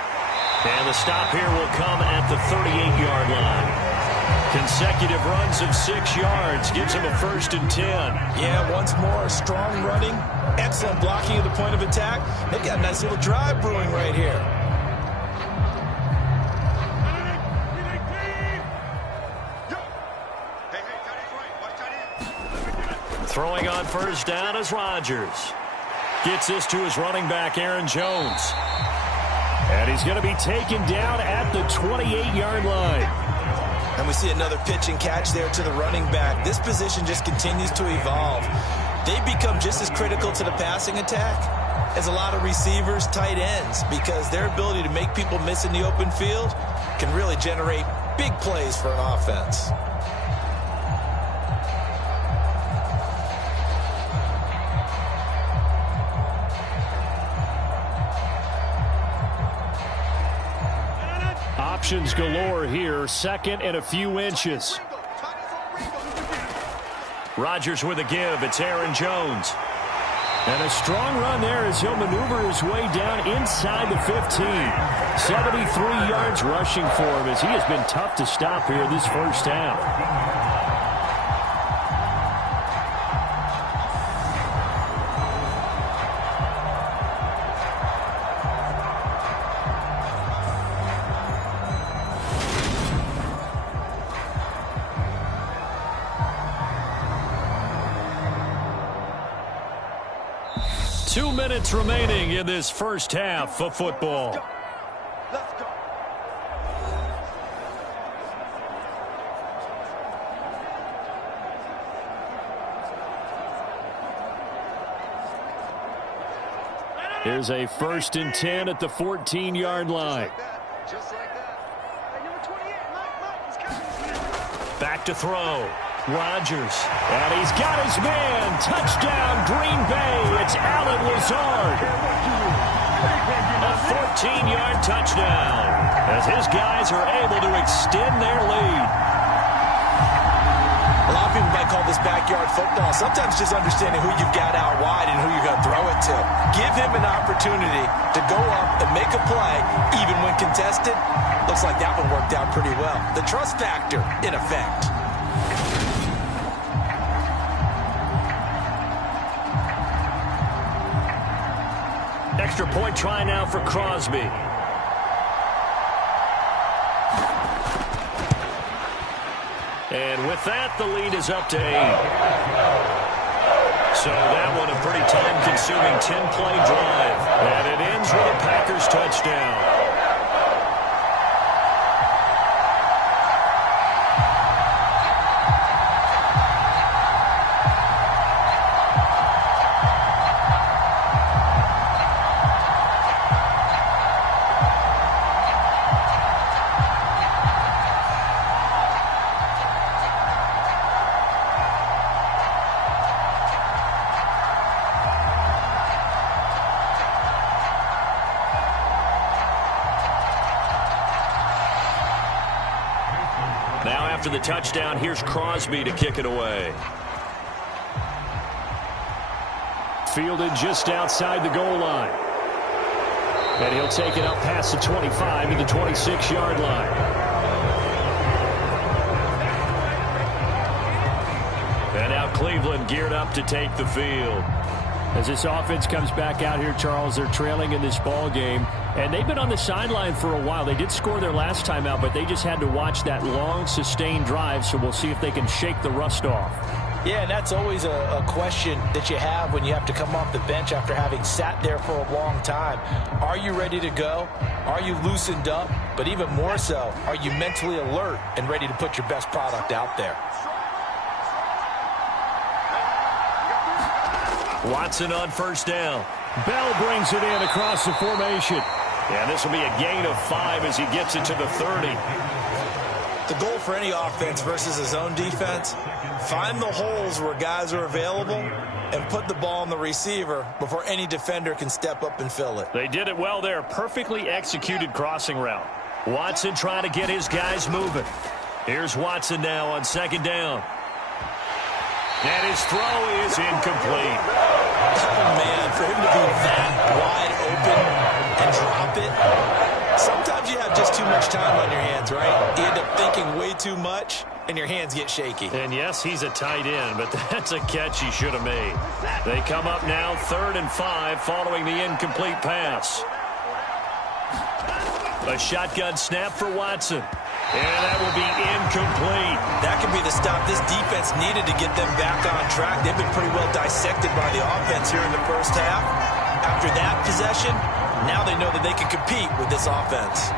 And the stop here will come at the 38-yard line. Consecutive runs of 6 yards gives him a 1st and 10. Yeah, once more, strong running, excellent blocking at the point of attack. They've got a nice little drive brewing right here. Throwing on 1st down is Rodgers. Gets this to his running back, Aaron Jones. And he's going to be taken down at the 28-yard line. And we see another pitch and catch there to the running back. This position just continues to evolve. They become just as critical to the passing attack as a lot of receivers, tight ends, because their ability to make people miss in the open field can really generate big plays for an offense. Options galore here. 2nd and a few inches. Rodgers with a give. It's Aaron Jones. And a strong run there as he'll maneuver his way down inside the 15. 73 yards rushing for him as he has been tough to stop here this first half. Minutes remaining in this first half of football. Let's go. Here's a 1st and 10 at the 14-yard line. Just like that. Hey, number 28, Mike, Back to throw. Rodgers. And he's got his man. Touchdown, Green Bay. It's Allen Lazard. A 14-yard touchdown as his guys are able to extend their lead. A lot of people might call this backyard football. Sometimes just understanding who you've got out wide and who you're going to throw it to. Give him an opportunity to go up and make a play, even when contested. Looks like that one worked out pretty well. The trust factor in effect. Extra point try now for Crosby. And with that, the lead is up to 8. So that one a pretty time-consuming 10-play drive. And it ends with a Packers touchdown. Now after the touchdown, here's Crosby to kick it away. Fielded just outside the goal line. And he'll take it up past the 25 to the 26-yard line. And now Cleveland geared up to take the field. As this offense comes back out here, Charles, they're trailing in this ball game. And they've been on the sideline for a while. They did score their last time out, but they just had to watch that long, sustained drive, so we'll see if they can shake the rust off. Yeah, and that's always a question that you have when you have to come off the bench after having sat there for a long time. Are you ready to go? Are you loosened up? But even more so, are you mentally alert and ready to put your best product out there? Watson on first down. Bell brings it in across the formation. And this will be a gain of 5 as he gets it to the 30. The goal for any offense versus his own defense, find the holes where guys are available and put the ball on the receiver before any defender can step up and fill it. They did it well there. Perfectly executed crossing route. Watson trying to get his guys moving. Here's Watson now on second down. And his throw is incomplete. Oh, man, for him to be that wide open and drop it. Sometimes you have just too much time on your hands, right? You end up thinking way too much, and your hands get shaky. And, yes, he's a tight end, but that's a catch he should have made. They come up now 3rd and 5 following the incomplete pass. A shotgun snap for Watson. And that will be incomplete. That could be the stop this defense needed to get them back on track. They've been pretty well dissected by the offense here in the first half. After that possession, now they know that they can compete with this offense.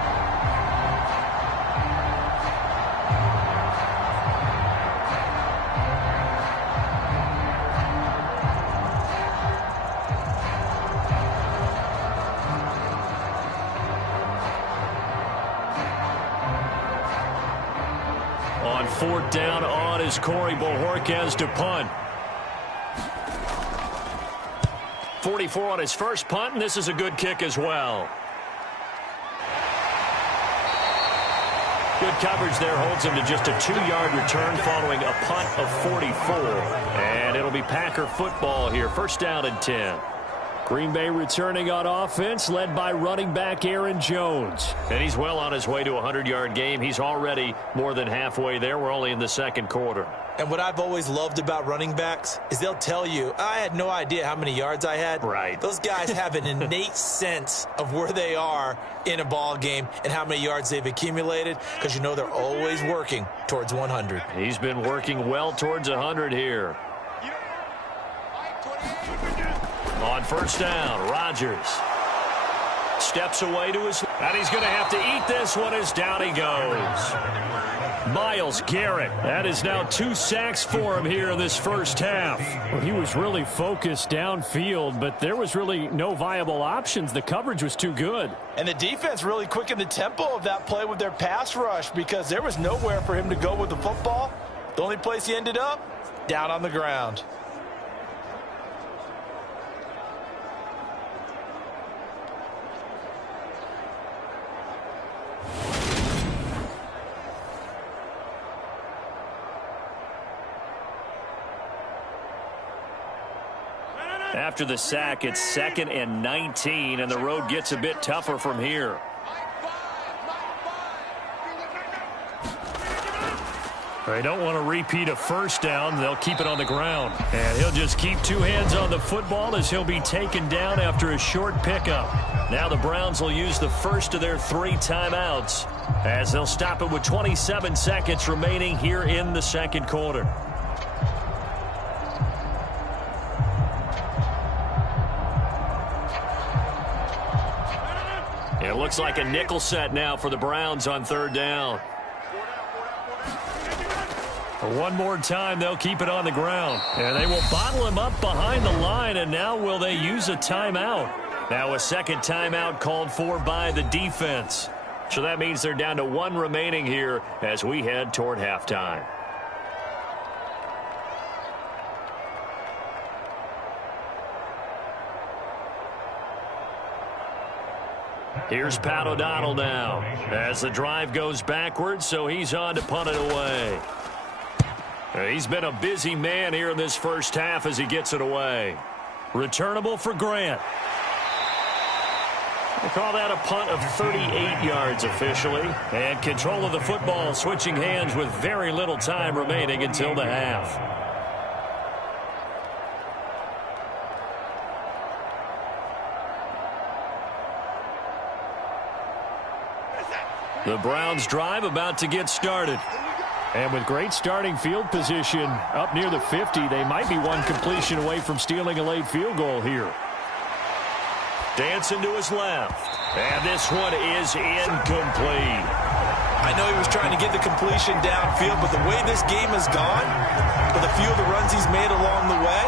On 4th down on is Corey Bojorquez to punt. 44 on his first punt, and this is a good kick as well. Good coverage there holds him to just a 2-yard return following a punt of 44. And it'll be Packer football here. 1st down and 10. Green Bay returning on offense, led by running back Aaron Jones. And he's well on his way to a 100-yard game. He's already more than halfway there. We're only in the 2nd quarter. And what I've always loved about running backs is they'll tell you, I had no idea how many yards I had. Right. Those guys have an innate sense of where they are in a ball game and how many yards they've accumulated, because you know they're always working towards 100. He's been working well towards 100 here. On 1st down, Rodgers steps away to his, and he's going to have to eat this one as down he goes. Myles Garrett, that is now 2 sacks for him here in this first half. Well, he was really focused downfield, but there was really no viable options. The coverage was too good. And the defense really quickened the tempo of that play with their pass rush, because there was nowhere for him to go with the football. The only place he ended up, down on the ground. After the sack, it's 2nd and 19, and the road gets a bit tougher from here. They don't want to repeat a first down. They'll keep it on the ground. And he'll just keep two hands on the football as he'll be taken down after a short pickup. Now the Browns will use the first of their 3 timeouts as they'll stop it with 27 seconds remaining here in the second quarter. It looks like a nickel set now for the Browns on third down. One more time, they'll keep it on the ground. And they will bottle him up behind the line, and now will they use a timeout? Now a second timeout called for by the defense. So that means they're down to 1 remaining here as we head toward halftime. Here's Pat O'Donnell now as the drive goes backwards, so he's on to punt it away. He's been a busy man here in this first half as he gets it away. Returnable for Grant. We'll call that a punt of 38 yards officially. And control of the football switching hands with very little time remaining until the half. The Browns drive about to get started. And with great starting field position up near the 50, they might be one completion away from stealing a late field goal here. Dancing to his left. And this one is incomplete. I know he was trying to get the completion downfield, but the way this game has gone, with a few of the runs he's made along the way,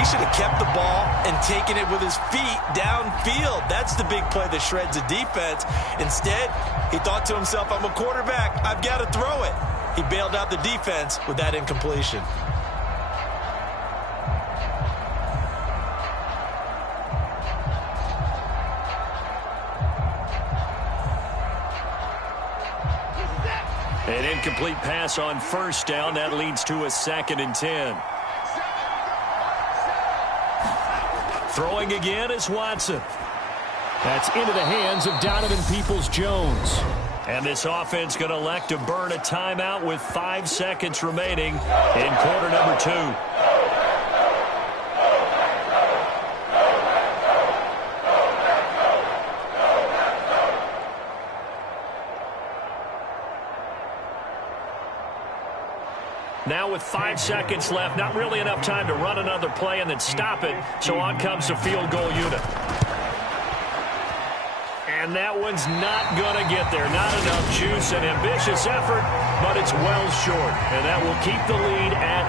he should have kept the ball and taken it with his feet downfield. That's the big play that shreds a defense. Instead, he thought to himself, I'm a quarterback. I've got to throw it. He bailed out the defense with that incompletion. An incomplete pass on first down. That leads to a 2nd and 10. Throwing again is Watson. That's into the hands of Donovan Peoples-Jones. And this offense going to elect to burn a timeout with 5 seconds remaining in quarter number 2. Now with 5 seconds left, not really enough time to run another play and then stop it. So on comes the field goal unit. And that one's not going to get there. Not enough juice, an ambitious effort, but it's well short. And that will keep the lead at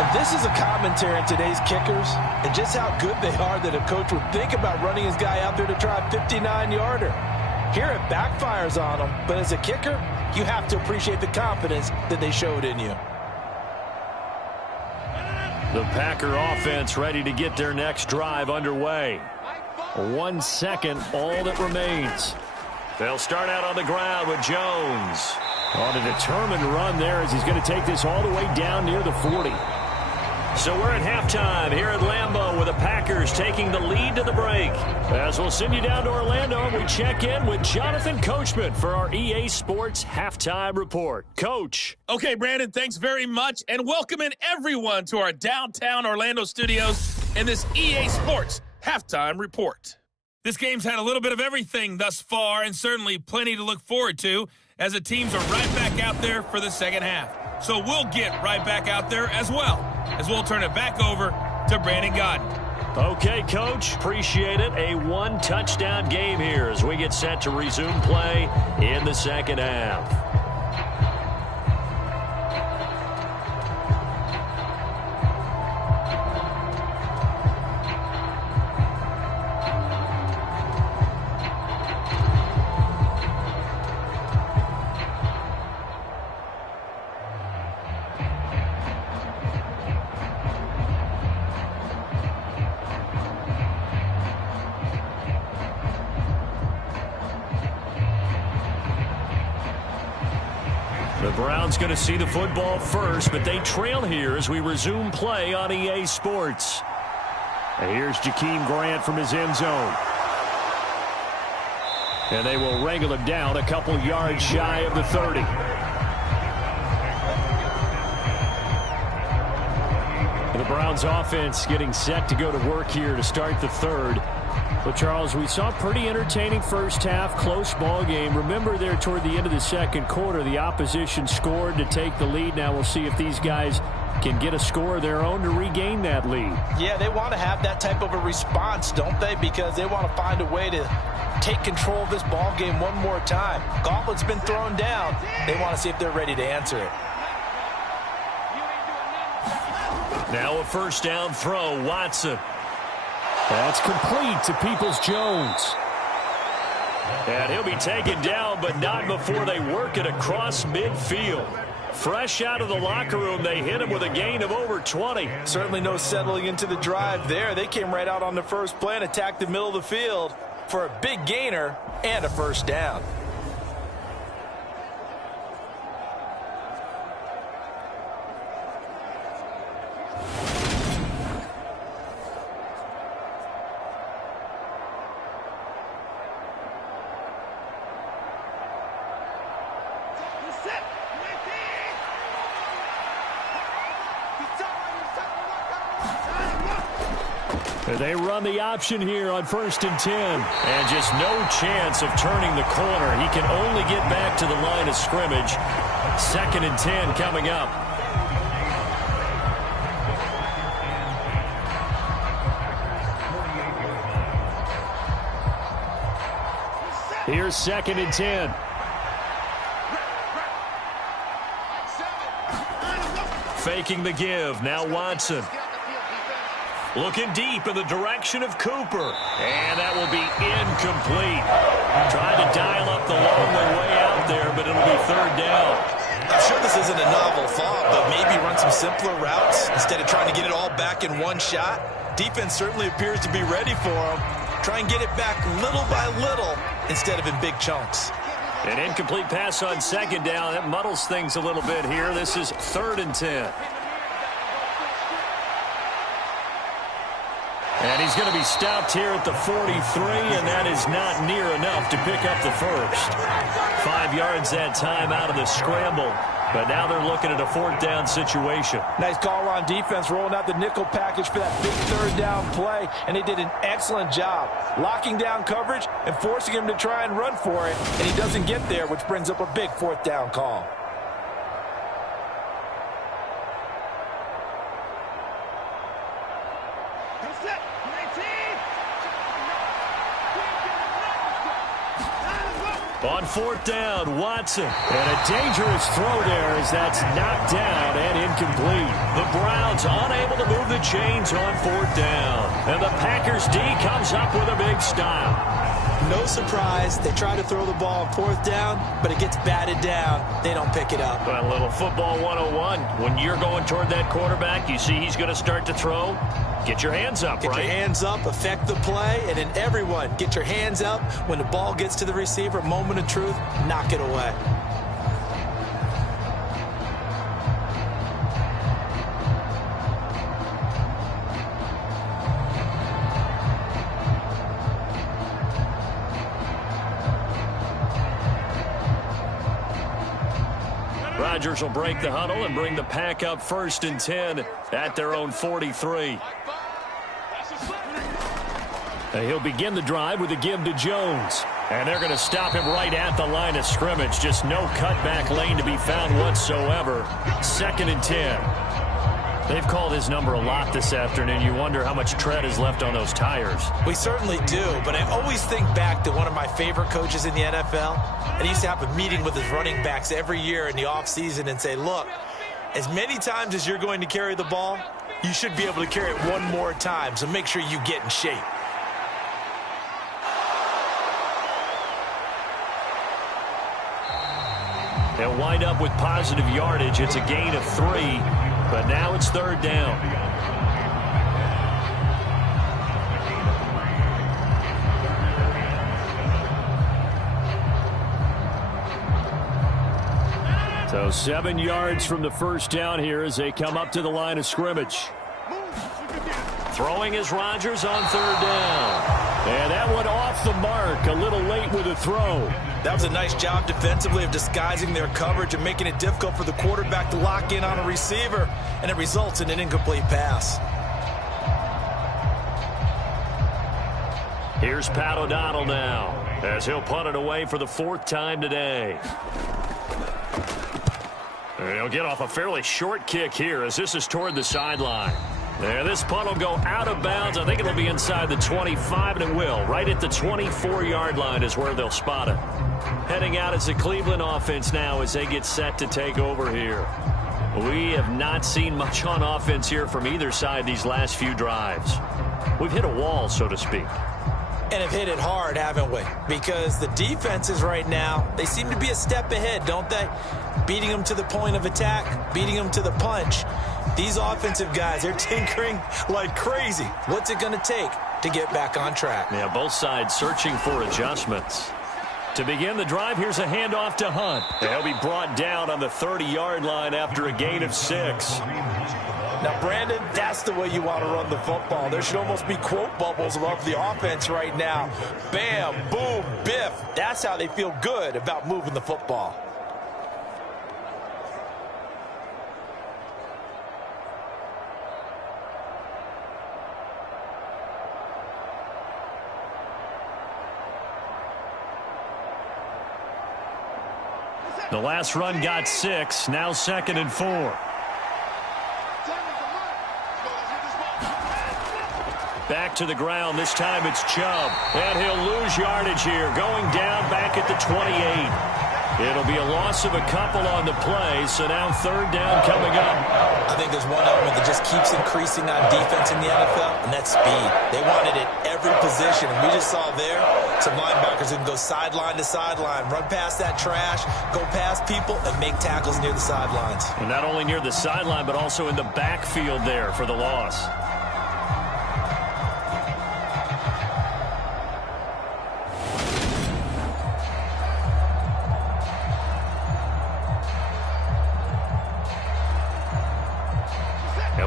8. And this is a commentary on today's kickers and just how good they are that a coach would think about running his guy out there to try a 59-yarder. Here it backfires on him, but as a kicker, you have to appreciate the confidence that they showed in you. The Packer offense ready to get their next drive underway. 1 second, all that remains. They'll start out on the ground with Jones. On a determined run there as he's going to take this all the way down near the 40. So we're at halftime here at Lambeau with the Packers taking the lead to the break. As we'll send you down to Orlando, we check in with Jonathan Coachman for our EA Sports Halftime Report. Coach. Okay, Brandon, thanks very much, and welcome in everyone to our downtown Orlando studios in this EA Sports Halftime Report. This game's had a little bit of everything thus far, and certainly plenty to look forward to, as the teams are right back out there for the second half. So we'll get right back out there as well, as we'll turn it back over to Brandon Godden. Okay, Coach, appreciate it. A 1-touchdown game here as we get set to resume play in the second half. The Browns going to see the football first, but they trail here as we resume play on EA Sports. And here's Jakeem Grant from his end zone. And they will wrangle him down a couple yards shy of the 30. The Browns offense getting set to go to work here to start the third. But, Charles, we saw a pretty entertaining first half, close ball game. Remember there toward the end of the second quarter, the opposition scored to take the lead. Now we'll see if these guys can get a score of their own to regain that lead. Yeah, they want to have that type of a response, don't they? Because they want to find a way to take control of this ball game one more time. Gauntlet's been thrown down. They want to see if they're ready to answer it. Now a first down throw, Watson. That's complete to Peoples-Jones. And he'll be taken down, but not before they work it across midfield. Fresh out of the locker room, they hit him with a gain of over 20. Certainly no settling into the drive there. They came right out on the first play and attacked the middle of the field for a big gainer and a first down. They run the option here on 1st and 10. And just no chance of turning the corner. He can only get back to the line of scrimmage. 2nd and 10 coming up. Here's 2nd and 10. Faking the give. Now Watson. Looking deep in the direction of Cooper. And that will be incomplete. Tried to dial up the long way out there, but it'll be 3rd down. I'm sure this isn't a novel thought, but maybe run some simpler routes instead of trying to get it all back in one shot. Defense certainly appears to be ready for him. Try and get it back little by little instead of in big chunks. An incomplete pass on 2nd down. That muddles things a little bit here. This is 3rd and 10. And he's going to be stopped here at the 43, and that is not near enough to pick up the first. 5 yards that time out of the scramble, but now they're looking at a 4th down situation. Nice call on defense, rolling out the nickel package for that big 3rd down play, and they did an excellent job locking down coverage and forcing him to try and run for it, and he doesn't get there, which brings up a big 4th down call. On 4th down, Watson. And a dangerous throw there as that's knocked down and incomplete. The Browns unable to move the chains on 4th down. And the Packers D comes up with a big stop. No surprise. They try to throw the ball on 4th down, but it gets batted down. They don't pick it up. A little football 101. When you're going toward that quarterback, you see he's going to start to throw. Get your hands up, right? Get your hands up, affect the play, and then everyone get your hands up. When the ball gets to the receiver, moment of truth, knock it away. Rodgers will break the huddle and bring the pack up 1st and 10 at their own 43. He'll begin the drive with a give to Jones. And they're going to stop him right at the line of scrimmage. Just no cutback lane to be found whatsoever. 2nd and 10. They've called his number a lot this afternoon. You wonder how much tread is left on those tires. We certainly do, but I always think back to one of my favorite coaches in the NFL. And he used to have a meeting with his running backs every year in the offseason and say, look, as many times as you're going to carry the ball, you should be able to carry it one more time, so make sure you get in shape. They'll wind up with positive yardage. It's a gain of 3, but now it's 3rd down. So 7 yards from the first down here as they come up to the line of scrimmage. Throwing is Rodgers on third down. And that one off the mark, a little late with a throw. That was a nice job defensively of disguising their coverage and making it difficult for the quarterback to lock in on a receiver, and it results in an incomplete pass. Here's Pat O'Donnell now, as he'll punt it away for the 4th time today. And he'll get off a fairly short kick here, as this is toward the sideline. And this punt will go out of bounds. I think it'll be inside the 25, and it will. Right at the 24-yard line is where they'll spot it. Heading out is the Cleveland offense now as they get set to take over here. We have not seen much on offense here from either side these last few drives. We've hit a wall, so to speak. And have hit it hard, haven't we? Because the defenses right now, they seem to be a step ahead, don't they? Beating them to the point of attack, beating them to the punch. These offensive guys, they're tinkering like crazy. What's it going to take to get back on track? Yeah, both sides searching for adjustments. To begin the drive, here's a handoff to Hunt. He'll be brought down on the 30-yard line after a gain of 6. Now, Brandon, that's the way you want to run the football. There should almost be quote bubbles above the offense right now. Bam, boom, biff. That's how they feel good about moving the football. The last run got 6, now 2nd and 4. Back to the ground. This time it's Chubb. And he'll lose yardage here. Going down back at the 28. It'll be a loss of a couple on the play. So now 3rd down coming up. I think there's one element that just keeps increasing on defense in the NFL, and that's speed. They want it at every position. And we just saw there some linebackers who can go sideline to sideline, run past that trash, go past people, and make tackles near the sidelines. And not only near the sideline, but also in the backfield there for the loss.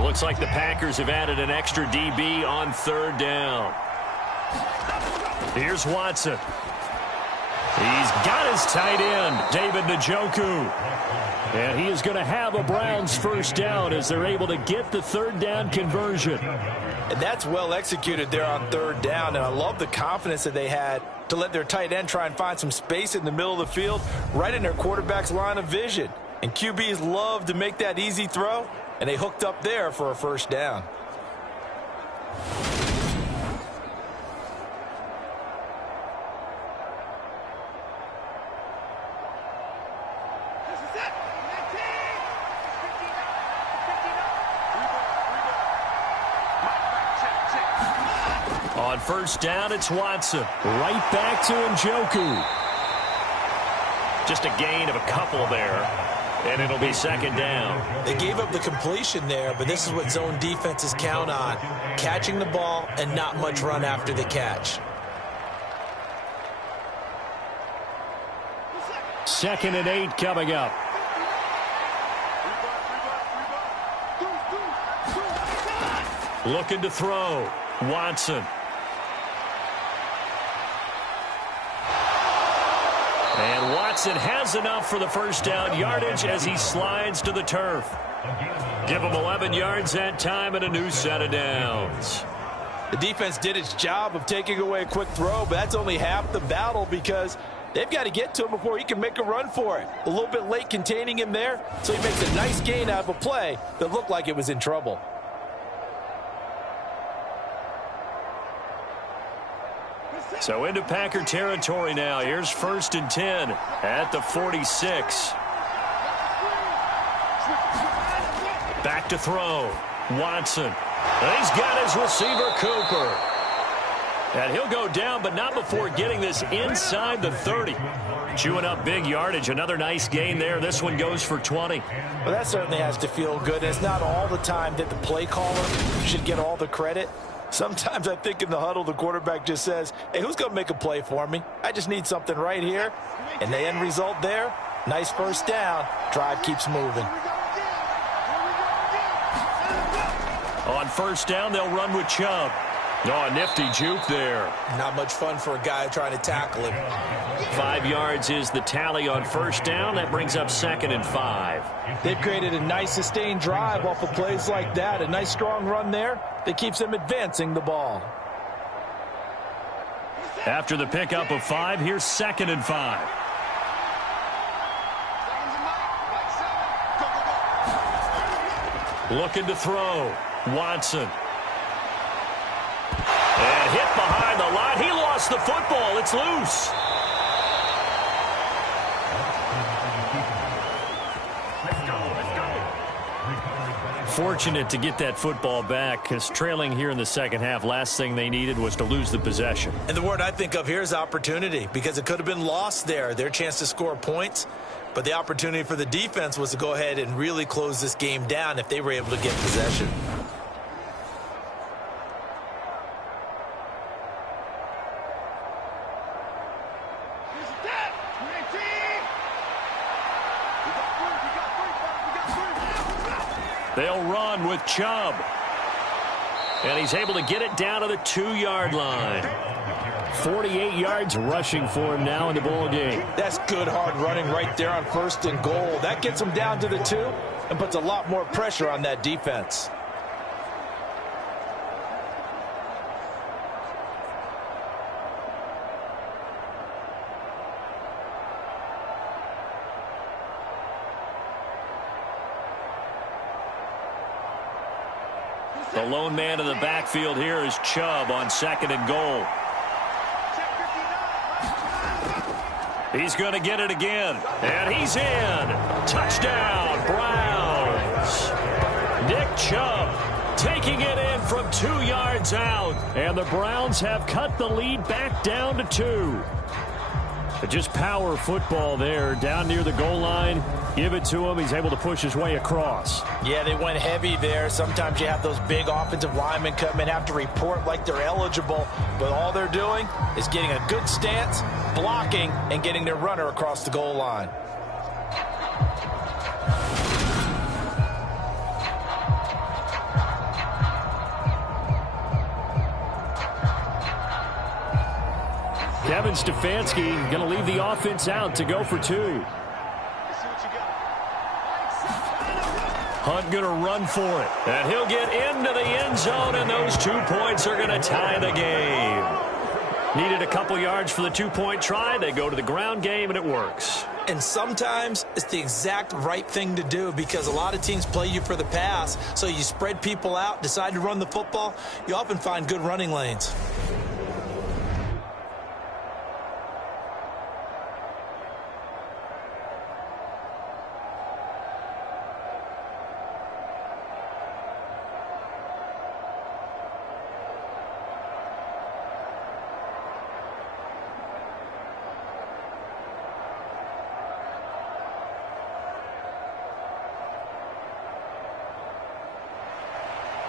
Looks like the Packers have added an extra DB on 3rd down. Here's Watson. He's got his tight end, David Njoku. And he is going to have a Browns 1st down as they're able to get the 3rd down conversion. And that's well executed there on 3rd down. And I love the confidence that they had to let their tight end try and find some space in the middle of the field, right in their quarterback's line of vision. And QBs love to make that easy throw. And they hooked up there for a 1st down. On 1st down, it's Watson. Right back to Njoku. Just a gain of a couple there. And it'll be 2nd down. They gave up the completion there, but this is what zone defenses count on. Catching the ball and not much run after the catch. 2nd and 8 coming up. Looking to throw. Watson. And Watson has enough for the 1st down yardage as he slides to the turf. Give him 11 yards that time and a new set of downs. The defense did its job of taking away a quick throw, but that's only half the battle because they've got to get to him before he can make a run for it. A little bit late containing him there, so he makes a nice gain out of a play that looked like it was in trouble. So into Packer territory now. Here's 1st and 10 at the 46. Back to throw. Watson. And he's got his receiver, Cooper. And he'll go down, but not before getting this inside the 30. Chewing up big yardage. Another nice gain there. This one goes for 20. Well, that certainly has to feel good. It's not all the time that the play caller should get all the credit. Sometimes I think in the huddle, the quarterback just says, hey, who's going to make a play for me? I just need something right here. And the end result there, nice 1st down. Drive keeps moving. On first down, they'll run with Chubb. Oh, a nifty juke there. Not much fun for a guy trying to tackle him. 5 yards is the tally on first down. That brings up 2nd and 5. They've created a nice sustained drive off of plays like that. A nice strong run there that keeps them advancing the ball. After the pickup of 5, here's 2nd and 5. Looking to throw. Watson. And hit behind the line. He lost the football. It's loose. Fortunate to get that football back, because trailing here in the second half, last thing they needed was to lose the possession. And the word I think of here is opportunity, because it could have been lost there. Their chance to score points, but the opportunity for the defense was to go ahead and really close this game down if they were able to get possession. They'll run with Chubb. And he's able to get it down to the 2-yard line. 48 yards rushing for him now in the ball game. That's good hard running right there on 1st and goal. That gets him down to the 2 and puts a lot more pressure on that defense. The lone man in the backfield here is Chubb on 2nd and goal. He's going to get it again. And he's in. Touchdown, Browns. Nick Chubb taking it in from 2 yards out. And the Browns have cut the lead back down to 2. But just power football there down near the goal line. Give it to him. He's able to push his way across. Yeah, they went heavy there. Sometimes you have those big offensive linemen come and have to report like they're eligible. But all they're doing is getting a good stance, blocking, and getting their runner across the goal line. Kevin Stefanski going to leave the offense out to go for 2. Hunt going to run for it. And he'll get into the end zone, and those 2 points are going to tie the game. Needed a couple yards for the 2-point try. They go to the ground game, and it works. And sometimes it's the exact right thing to do, because a lot of teams play you for the pass. So you spread people out, decide to run the football. You often find good running lanes.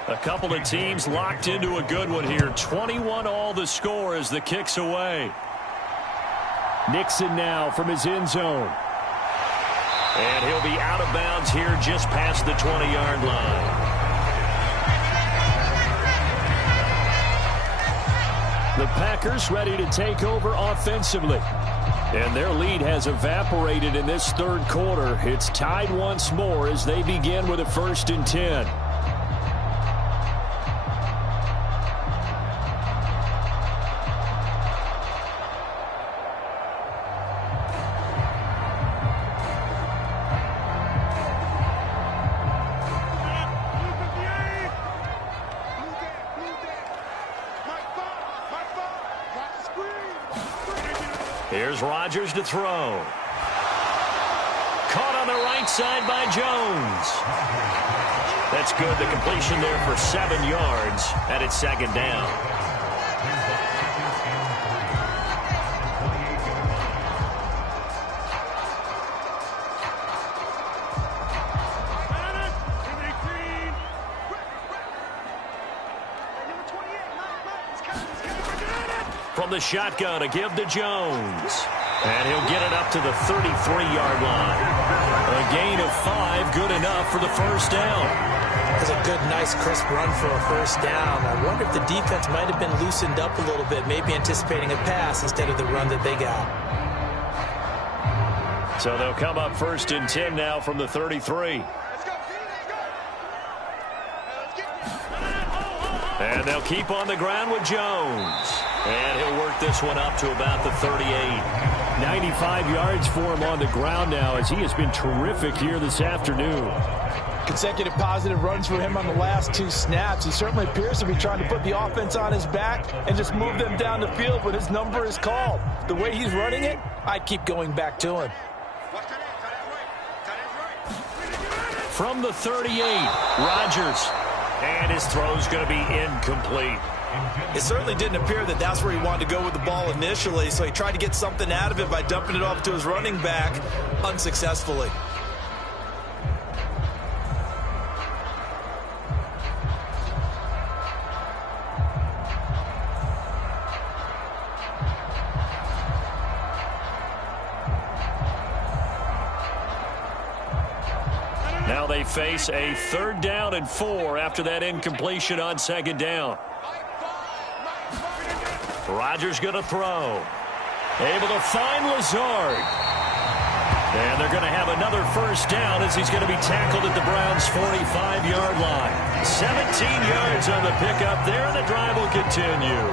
A couple of teams locked into a good one here. 21 all the score as the kick's away. Nixon now from his end zone. And he'll be out of bounds here just past the 20-yard line. The Packers ready to take over offensively. And their lead has evaporated in this third quarter. It's tied once more as they begin with a 1st and 10. Here's Rodgers to throw. Caught on the right side by Jones. That's good. The completion there for 7 yards, and it's 2nd down. From the shotgun, a give to Jones. And he'll get it up to the 33-yard line. A gain of 5, good enough for the first down. It was a good, nice, crisp run for a first down. I wonder if the defense might have been loosened up a little bit, maybe anticipating a pass instead of the run that they got. So they'll come up 1st and 10 now from the 33. And they'll keep on the ground with Jones. And he'll work this one up to about the 38. 95 yards for him on the ground now, as he has been terrific here this afternoon. Consecutive positive runs for him on the last 2 snaps. He certainly appears to be trying to put the offense on his back and just move them down the field when his number is called. The way he's running it, I'd keep going back to him. From the 38, Rodgers. And his throw's going to be incomplete. It certainly didn't appear that that's where he wanted to go with the ball initially, so he tried to get something out of it by dumping it off to his running back unsuccessfully. Now they face a 3rd down and 4 after that incompletion on 2nd down. Rodgers going to throw. Able to find Lazard. And they're going to have another first down as he's going to be tackled at the Browns' 45-yard line. 17 yards on the pickup there, and the drive will continue.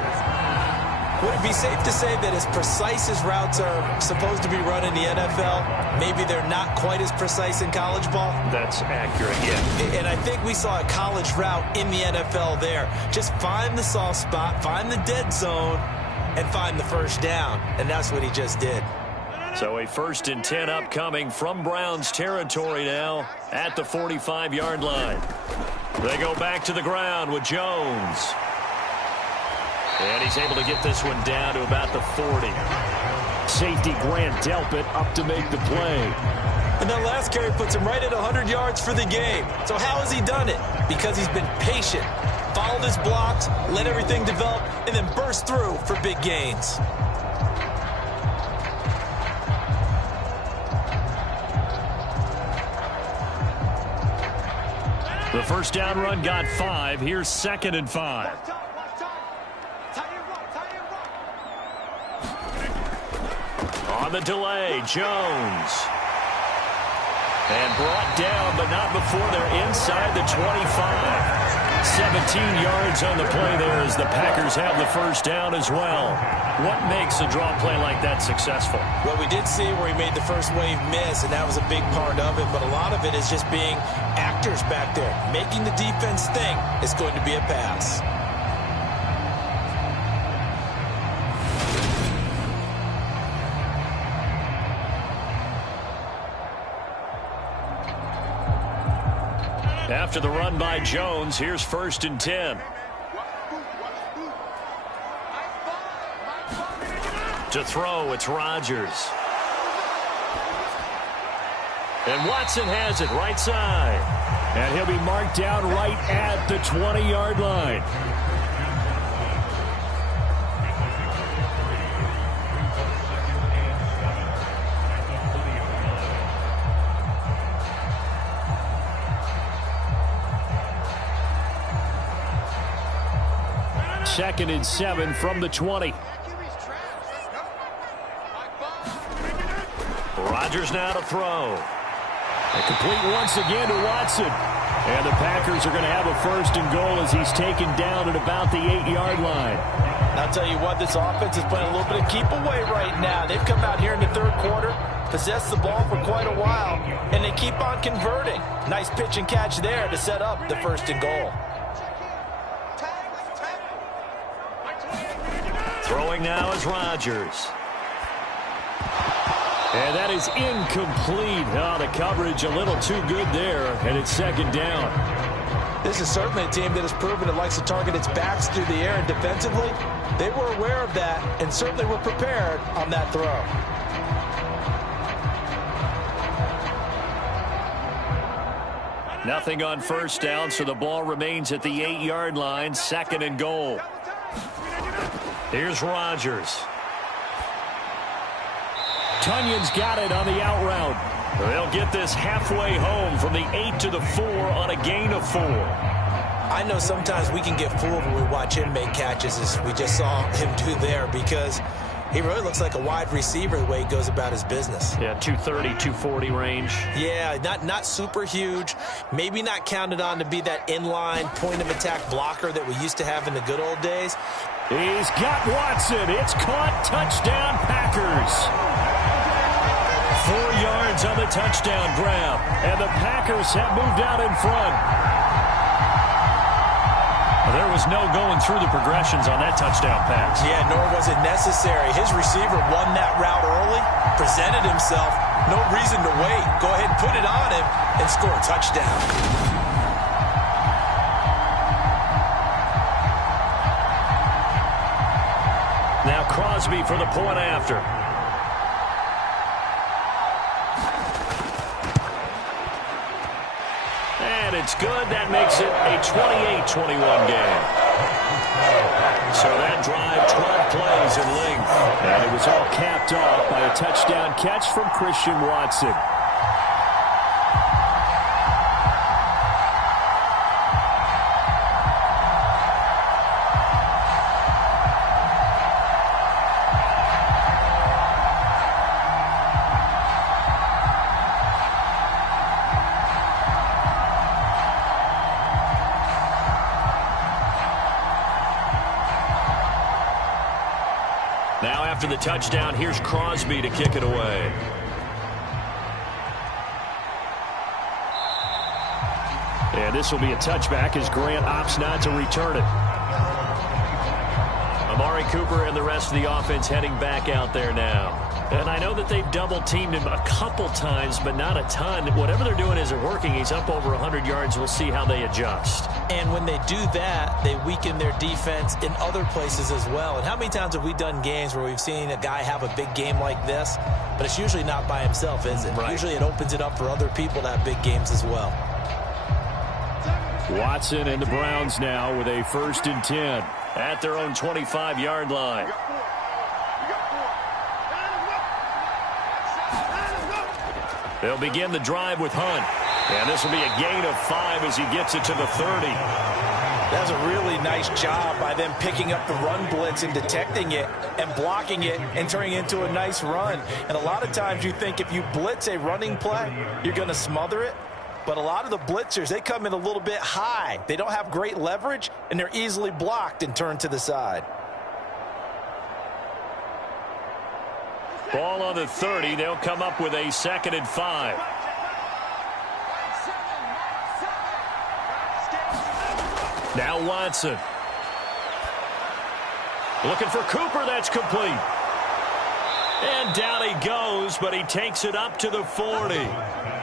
Would it be safe to say that as precise as routes are supposed to be run in the NFL, maybe they're not quite as precise in college ball? That's accurate, yeah. And I think we saw a college route in the NFL there. Just find the soft spot, find the dead zone, and find the first down. And that's what he just did. So a 1st and 10 upcoming from Browns territory now at the 45-yard line. They go back to the ground with Jones. And he's able to get this one down to about the 40. Safety Grant Delpit up to make the play. And that last carry puts him right at 100 yards for the game. So how has he done it? Because he's been patient, followed his blocks, let everything develop, and then burst through for big gains. The first down run got 5. Here's 2nd and 5. On the delay, Jones. And brought down, but not before they're inside the 25. 17 yards on the play there as the Packers have the first down as well. What makes a draw play like that successful? Well, we did see where he made the first wave miss, and that was a big part of it. But a lot of it is just being actors back there, making the defense think it's going to be a pass. After the run by Jones, here's 1st and 10. To throw, it's Rodgers. And Watson has it right side. And he'll be marked down right at the 20-yard line. Second and 7 from the 20. Rodgers now to throw. And complete once again to Watson. And the Packers are going to have a 1st and goal as he's taken down at about the 8-yard line. I'll tell you what, this offense is playing a little bit of keep away right now. They've come out here in the 3rd quarter, possessed the ball for quite a while, and they keep on converting. Nice pitch and catch there to set up the 1st and goal. Throwing now is Rodgers. And that is incomplete. Oh, the coverage a little too good there, and it's 2nd down. This is certainly a team that has proven it likes to target its backs through the air, and defensively, they were aware of that and certainly were prepared on that throw. Nothing on 1st down, so the ball remains at the 8-yard line, 2nd and goal. Here's Rodgers. Tunyon's got it on the out route. They'll get this halfway home from the 8 to the 4 on a gain of 4. I know sometimes we can get fooled when we watch him make catches, as we just saw him do there, because he really looks like a wide receiver the way he goes about his business. Yeah, 230, 240 range. Yeah, not super huge. Maybe not counted on to be that inline point-of-attack blocker that we used to have in the good old days. He's got Watson. It's caught. Touchdown, Packers. 4 yards on the touchdown grab. And the Packers have moved out in front. There was no going through the progressions on that touchdown pass. Yeah, nor was it necessary. His receiver won that route early, presented himself, no reason to wait. Go ahead and put it on him and score a touchdown. Now Crosby for the point after. And it's good. That makes it a 28-21 game. So that drive, 12 plays in length. And it was all capped off by a touchdown catch from Christian Watson. Now after the touchdown, here's Crosby to kick it away. And this will be a touchback as Grant opts not to return it. Amari Cooper and the rest of the offense heading back out there now. And I know that they've double-teamed him a couple times, but not a ton. Whatever they're doing isn't working. He's up over 100 yards. We'll see how they adjust. And when they do that, they weaken their defense in other places as well. And how many times have we done games where we've seen a guy have a big game like this, but it's usually not by himself, is it? Right. Usually it opens it up for other people to have big games as well. Watson and the Browns now with a 1st and 10 at their own 25-yard line. They'll begin the drive with Hunt. And this will be a gain of 5 as he gets it to the 30. That's a really nice job by them picking up the run blitz and detecting it and blocking it and turning it into a nice run. And a lot of times you think if you blitz a running play, you're going to smother it. But a lot of the blitzers, they come in a little bit high. They don't have great leverage, and they're easily blocked and turned to the side. Ball on the 30. They'll come up with a 2nd and 5. Now Watson. Looking for Cooper. That's complete. And down he goes, but he takes it up to the 40.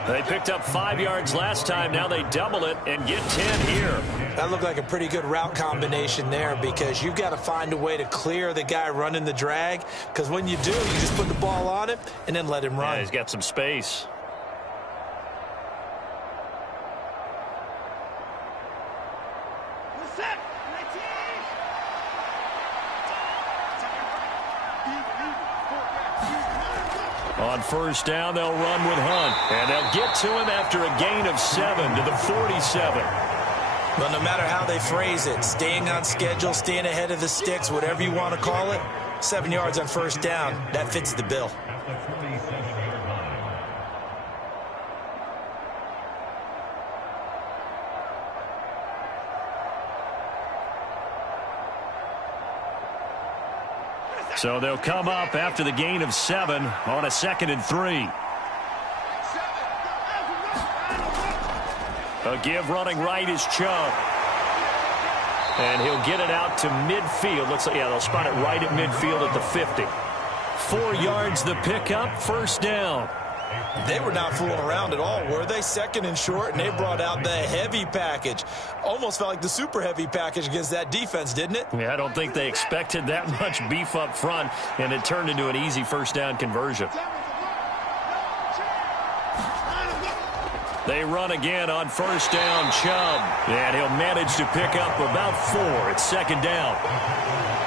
They picked up 5 yards last time. Now they double it and get 10 here. That looked like a pretty good route combination there, because you've got to find a way to clear the guy running the drag, because when you do, you just put the ball on him and then let him run. Yeah, he's got some space. On 1st down, they'll run with Hunt. And they'll get to him after a gain of 7 to the 47. But no matter how they phrase it, staying on schedule, staying ahead of the sticks, whatever you want to call it, 7 yards on 1st down, that fits the bill. So they'll come up after the gain of 7 on a 2nd and 3. A give running right is Chubb. And he'll get it out to midfield. Looks like, yeah, they'll spot it right at midfield at the 50. 4 yards the pickup, 1st down. They were not fooling around at all, were they? 2nd and short, and they brought out the heavy package. Almost felt like the super heavy package against that defense, didn't it? Yeah, I don't think they expected that much beef up front, and it turned into an easy 1st down conversion. They run again on first down, Chubb. And he'll manage to pick up about 4. It's second down.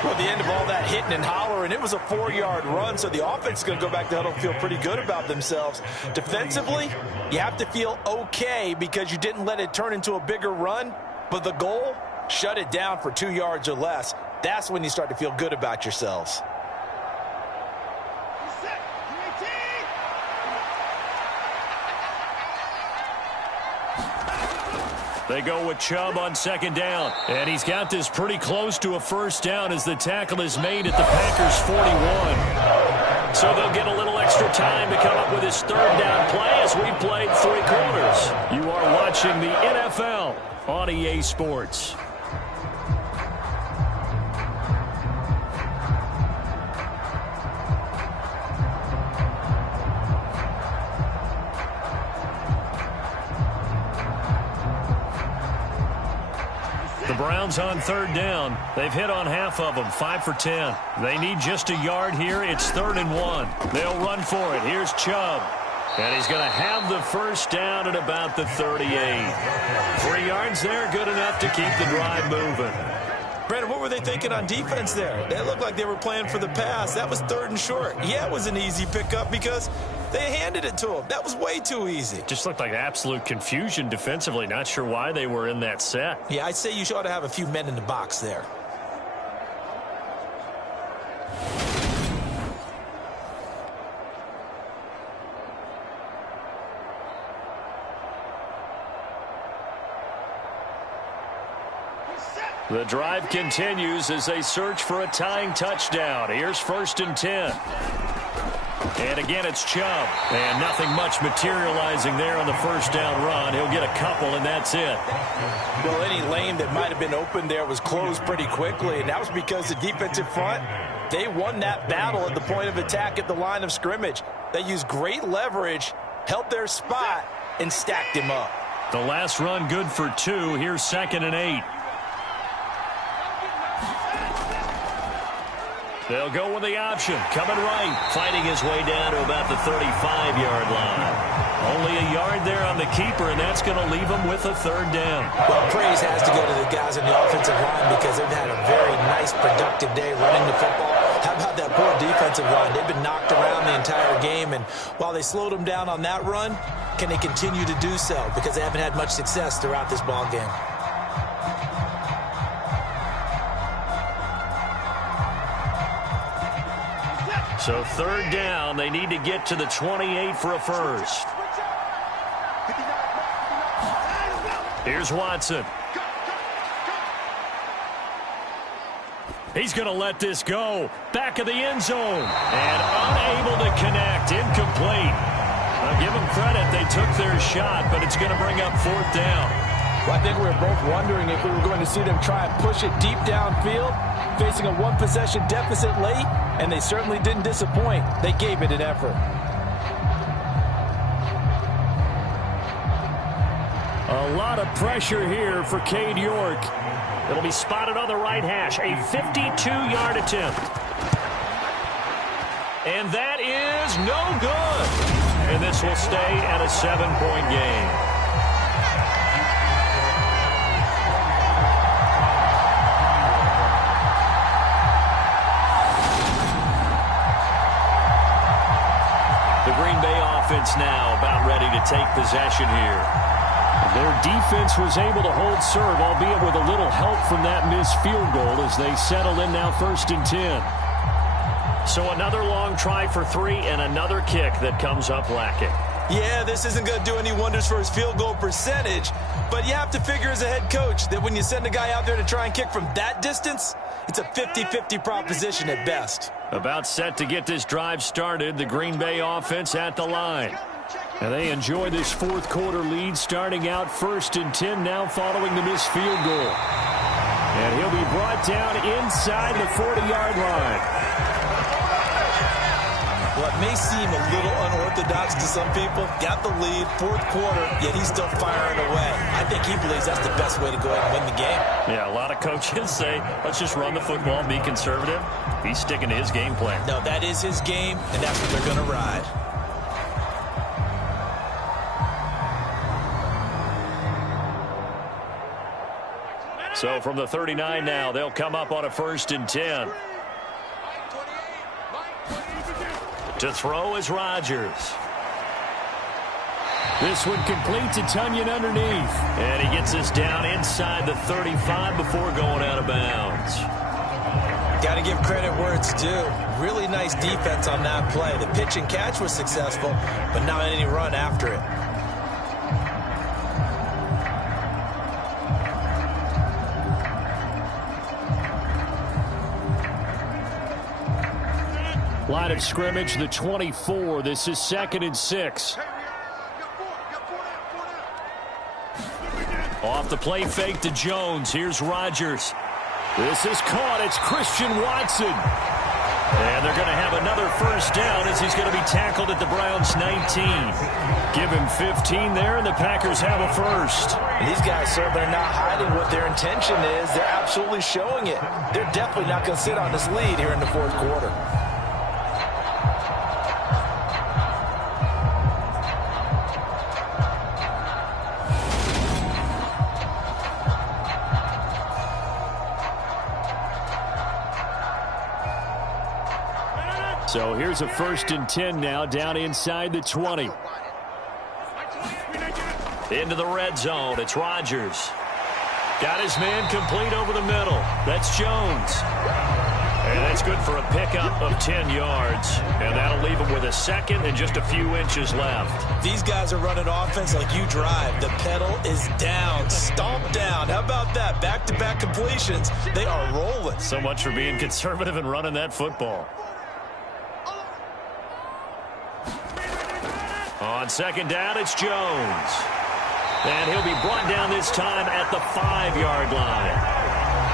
Well, at the end of all that hitting and hollering, it was a 4-yard run, so the offense is going to go back to huddle and feel pretty good about themselves. Defensively, you have to feel okay because you didn't let it turn into a bigger run, but the goal, shut it down for 2 yards or less. That's when you start to feel good about yourselves. They go with Chubb on second down. And he's got this pretty close to a first down as the tackle is made at the Packers' 41. So they'll get a little extra time to come up with his third down play as we played 3 quarters. You are watching the NFL on EA Sports. The Browns on third down. They've hit on half of them, 5 for 10. They need just a yard here. It's 3rd and 1. They'll run for it. Here's Chubb. And he's going to have the first down at about the 38. 3 yards there, good enough to keep the drive moving. Brandon, what were they thinking on defense there? They looked like they were playing for the pass. That was 3rd and short. Yeah, it was an easy pickup because they handed it to him. That was way too easy. Just looked like absolute confusion defensively. Not sure why they were in that set. Yeah, I'd say you ought to have a few men in the box there. The drive continues as they search for a tying touchdown. Here's 1st and 10. And again, it's Chubb. And nothing much materializing there on the first down run. He'll get a couple, and that's it. Well, any lane that might have been open there was closed pretty quickly, and that was because the defensive front, they won that battle at the point of attack at the line of scrimmage. They used great leverage, held their spot, and stacked him up. The last run good for 2. Here's 2nd and 8. They'll go with the option. Coming right. Fighting his way down to about the 35-yard line. Only a yard there on the keeper, and that's going to leave him with a 3rd down. Well, praise has to go to the guys on the offensive line because they've had a very nice, productive day running the football. How about that poor defensive line? They've been knocked around the entire game, and while they slowed them down on that run, can they continue to do so? Because they haven't had much success throughout this ball game. So 3rd down, they need to get to the 28 for a first. Here's Watson. He's going to let this go. Back of the end zone. And unable to connect. Incomplete. I'll give them credit. They took their shot, but it's going to bring up 4th down. Well, I think we were both wondering if we were going to see them try and push it deep downfield, facing a 1-possession deficit late, and they certainly didn't disappoint. They gave it an effort. A lot of pressure here for Cade York. It'll be spotted on the right hash. A 52-yard attempt. And that is no good. And this will stay at a 7-point game. Offense now about ready to take possession here. Their defense was able to hold serve, albeit with a little help from that missed field goal as they settle in now 1st and 10. So another long try for 3 and another kick that comes up lacking. Yeah, this isn't going to do any wonders for his field goal percentage, but you have to figure as a head coach that when you send a guy out there to try and kick from that distance, it's a 50-50 proposition at best. About set to get this drive started, the Green Bay offense at the line. And they enjoy this 4th quarter lead, starting out 1st and 10 now following the missed field goal. And he'll be brought down inside the 40-yard line. Well, it may seem a little unorthodox to some people. Got the lead, 4th quarter, yet he's still firing away. I think he believes that's the best way to go ahead and win the game. Yeah, a lot of coaches say, let's just run the football and be conservative. He's sticking to his game plan. No, that is his game, and that's what they're going to ride. So from the 39 now, they'll come up on a 1st and 10. To throw is Rodgers. This one complete to Tunyon underneath. And he gets us down inside the 35 before going out of bounds. Got to give credit where it's due. Really nice defense on that play. The pitch and catch was successful, but not any run after it. Line of scrimmage, the 24. This is 2nd and 6. Off the play fake to Jones. Here's Rodgers. This is caught. It's Christian Watson. And they're going to have another 1st down as he's going to be tackled at the Browns' 19. Give him 15 there, and the Packers have a 1st. These guys certainly are not hiding what their intention is. They're absolutely showing it. They're definitely not going to sit on this lead here in the 4th quarter. So here's a 1st and 10 now, down inside the 20. Into the red zone. It's Rodgers. Got his man complete over the middle. That's Jones. And that's good for a pickup of 10 yards. And that'll leave him with a 2nd and just a few inches left. These guys are running offense like you drive. The pedal is down, stomp down. How about that? Back-to-back completions. They are rolling. So much for being conservative and running that football. On 2nd down, it's Jones. And he'll be brought down this time at the 5-yard line.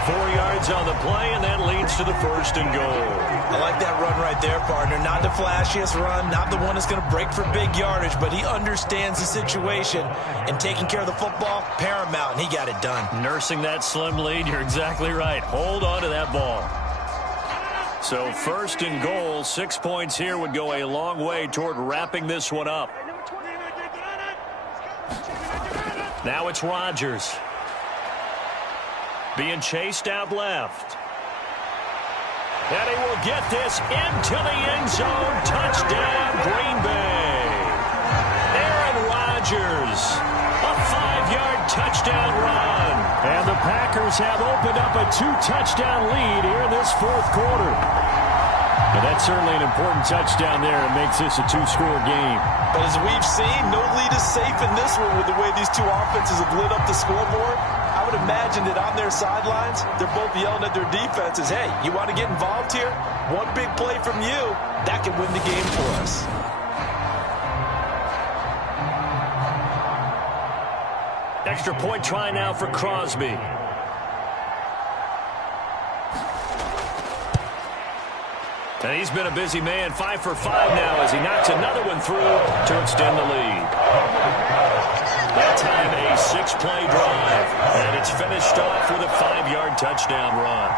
4 yards on the play, and that leads to the 1st and goal. I like that run right there, partner. Not the flashiest run, not the one that's going to break for big yardage, but he understands the situation, and taking care of the football, paramount, and he got it done. Nursing that slim lead, you're exactly right. Hold on to that ball. So 1st and goal, 6 points here would go a long way toward wrapping this one up. Now it's Rodgers. Being chased out left. And he will get this into the end zone. Touchdown, Green Bay. Aaron Rodgers. A 5-yard touchdown run. And the Packers have opened up a 2-touchdown lead here in this 4th quarter. And that's certainly an important touchdown there. It makes this a 2-score game. But as we've seen, no lead is safe in this one with the way these two offenses have lit up the scoreboard. I would imagine that on their sidelines, they're both yelling at their defenses, hey, you want to get involved here? One big play from you, that can win the game for us. Extra point try now for Crosby. And he's been a busy man, 5 for 5 now as he knocks another one through to extend the lead. That time a 6-play drive, and it's finished off with a 5-yard touchdown run.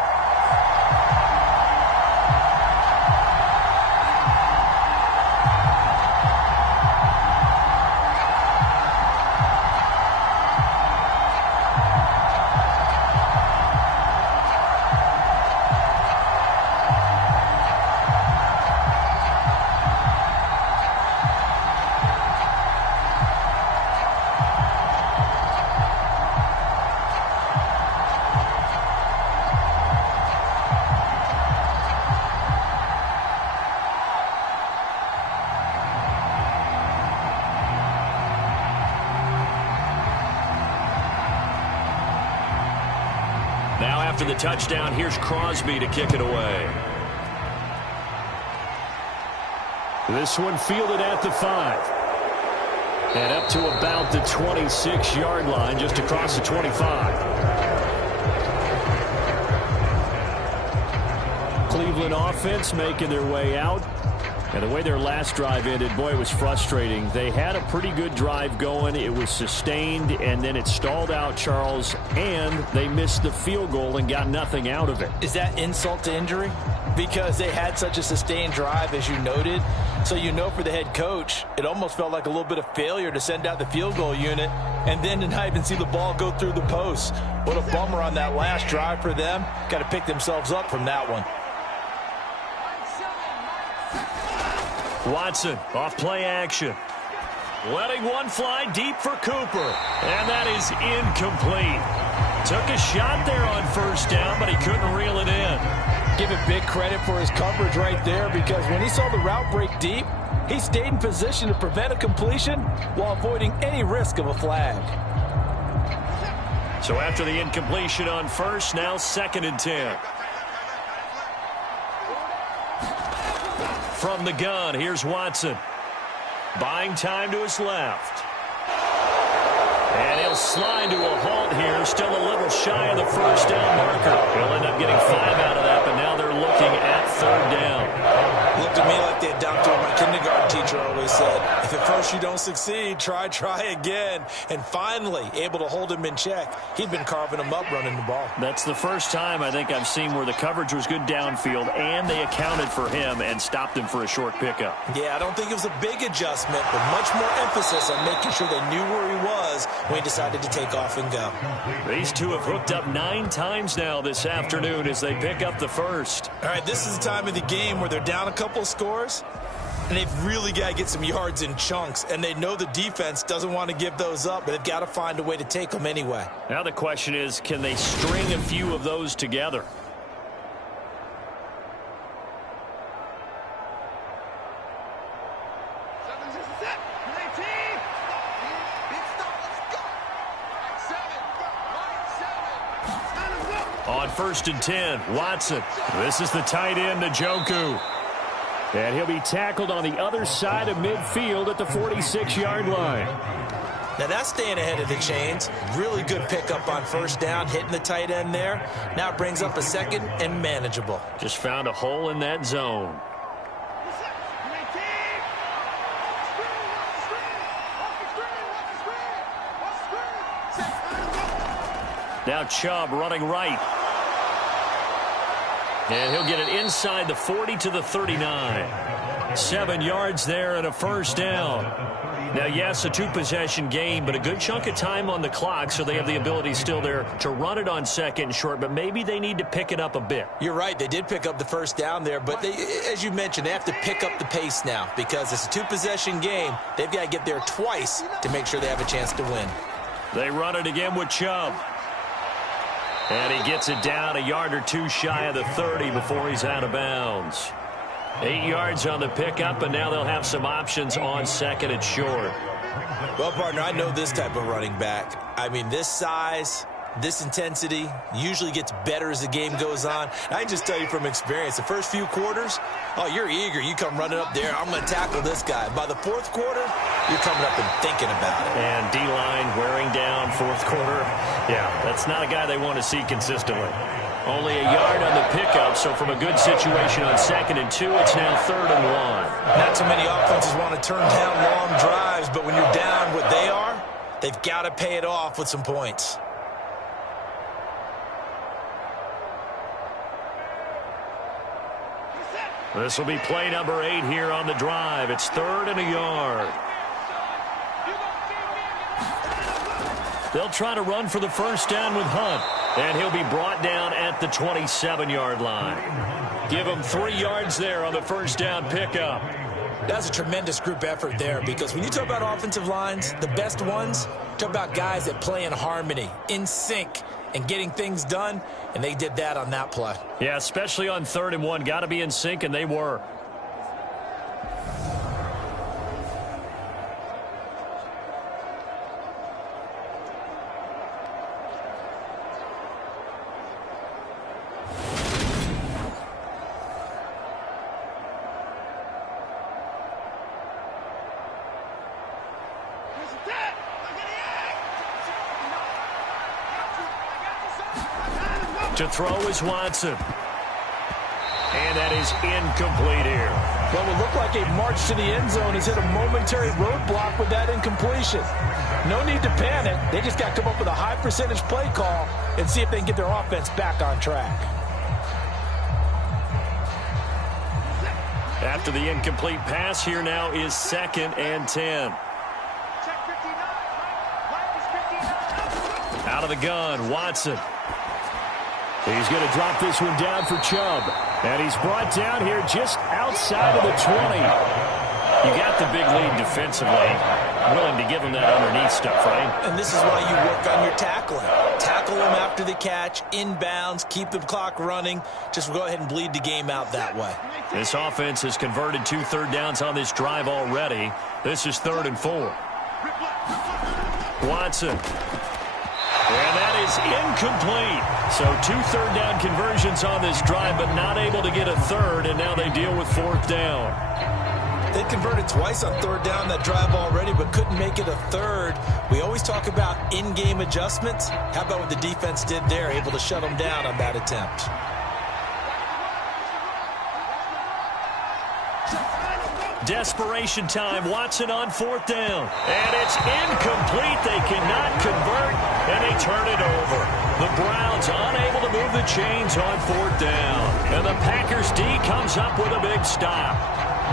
After the touchdown, here's Crosby to kick it away. This one fielded at the 5. And up to about the 26-yard line, just across the 25. Cleveland offense making their way out. And the way their last drive ended, boy, it was frustrating. They had a pretty good drive going. It was sustained, and then it stalled out, Charles, and they missed the field goal and got nothing out of it. Is that insult to injury? Because they had such a sustained drive, as you noted. So you know for the head coach, it almost felt like a little bit of failure to send out the field goal unit. and then to not even see the ball go through the post. What a bummer on that last drive for them. Got to pick themselves up from that one. Watson off play action. Letting one fly deep for Cooper. And that is incomplete. Took a shot there on first down, but he couldn't reel it in. Give him big credit for his coverage right there, because when he saw the route break deep, he stayed in position to prevent a completion while avoiding any risk of a flag. So after the incompletion on first, now 2nd and 10. From the gun, here's Watson. Buying time to his left. And he'll slide to a halt here, still a little shy of the first down marker. He'll end up getting 5 out of that, but now they're looking at 3rd down. Looked to me like they adopted what my kindergarten teacher always said. If at first you don't succeed, try again. And finally, able to hold him in check. He'd been carving him up running the ball. That's the first time I think I've seen where the coverage was good downfield, and they accounted for him and stopped him for a short pickup. Yeah, I don't think it was a big adjustment, but much more emphasis on making sure they knew where he was when he decided to take off and go. These two have hooked up 9 times now this afternoon as they pick up the first. All right, this is the time of the game where they're down a couple of scores, and they've really got to get some yards in chunks, and they know the defense doesn't want to give those up, but they've got to find a way to take them anyway. Now the question is, can they string a few of those together? On 1st and 10, Watson. This is the tight end, Njoku. And he'll be tackled on the other side of midfield at the 46-yard line. Now that's staying ahead of the chains. Really good pickup on first down, hitting the tight end there. Now it brings up a 2nd and manageable. Just found a hole in that zone. Now Chubb running right. And he'll get it inside the 40 to the 39. 7 yards there and a first down. Now, yes, a 2-possession game, but a good chunk of time on the clock, so they have the ability still there to run it on 2nd and short, but maybe they need to pick it up a bit. You're right. They did pick up the first down there, but they, as you mentioned, they have to pick up the pace now because it's a 2-possession game. They've got to get there twice to make sure they have a chance to win. They run it again with Chubb. And he gets it down a yard or 2 shy of the 30 before he's out of bounds. 8 yards on the pickup, and now they'll have some options on 2nd and short. Well, partner, I know this type of running back. I mean, this size, this intensity usually gets better as the game goes on. And I can just tell you from experience, the first few quarters, oh, you're eager. You come running up there, I'm going to tackle this guy. By the 4th quarter, you're coming up and thinking about it. And D-line wearing down 4th quarter. Yeah, that's not a guy they want to see consistently. Only a yard on the pickup, so from a good situation on 2nd and 2, it's now 3rd and 1. Not too many offenses want to turn down long drives, but when you're down what they are, they've got to pay it off with some points. This will be play number 8 here on the drive. It's 3rd and a yard. They'll try to run for the first down with Hunt. And he'll be brought down at the 27-yard line. Give him 3 yards there on the first down pickup. That's a tremendous group effort there because when you talk about offensive lines, the best ones, talk about guys that play in harmony, in sync, and getting things done, and they did that on that play. Yeah, especially on 3rd and 1. Got to be in sync, and they were. To throw is Watson. And that is incomplete here. Well, it looked like a march to the end zone has hit a momentary roadblock with that incompletion. No need to panic. They just got to come up with a high percentage play call and see if they can get their offense back on track. After the incomplete pass, here now is 2nd and 10. Out of the gun, Watson. He's going to drop this one down for Chubb. And he's brought down here just outside of the 20. You got the big lead defensively. Willing to give him that underneath stuff, right? And this is why you work on your tackling. Tackle him after the catch, inbounds, keep the clock running. Just go ahead and bleed the game out that way. This offense has converted 2 third downs on this drive already. This is 3rd and 4. Watson. And that is incomplete. So 2 third down conversions on this drive, but not able to get a third, and now they deal with 4th down. They converted twice on 3rd down that drive already, but couldn't make it a 3rd. We always talk about in-game adjustments. How about what the defense did there, able to shut them down on that attempt? Desperation time. Watson on 4th down. And it's incomplete. They cannot convert, and they turn it over. The Browns unable to move the chains on 4th down. And the Packers D comes up with a big stop.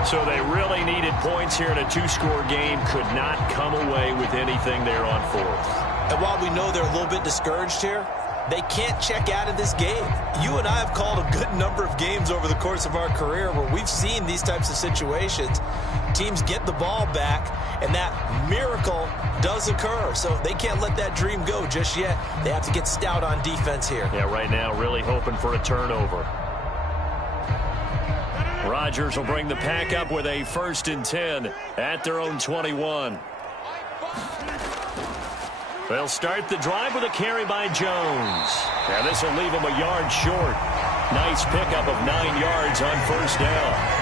So they really needed points here in a 2-score game. Could not come away with anything there on 4th. And while we know they're a little bit discouraged here, they can't check out of this game. You and I have called a good number of games over the course of our career where we've seen these types of situations. Teams get the ball back, and that miracle does occur. So they can't let that dream go just yet. They have to get stout on defense here. Yeah, right now really hoping for a turnover. Rodgers will bring the pack up with a 1st and 10 at their own 21. They'll start the drive with a carry by Jones. And this will leave him a yard short. Nice pickup of 9 yards on 1st down.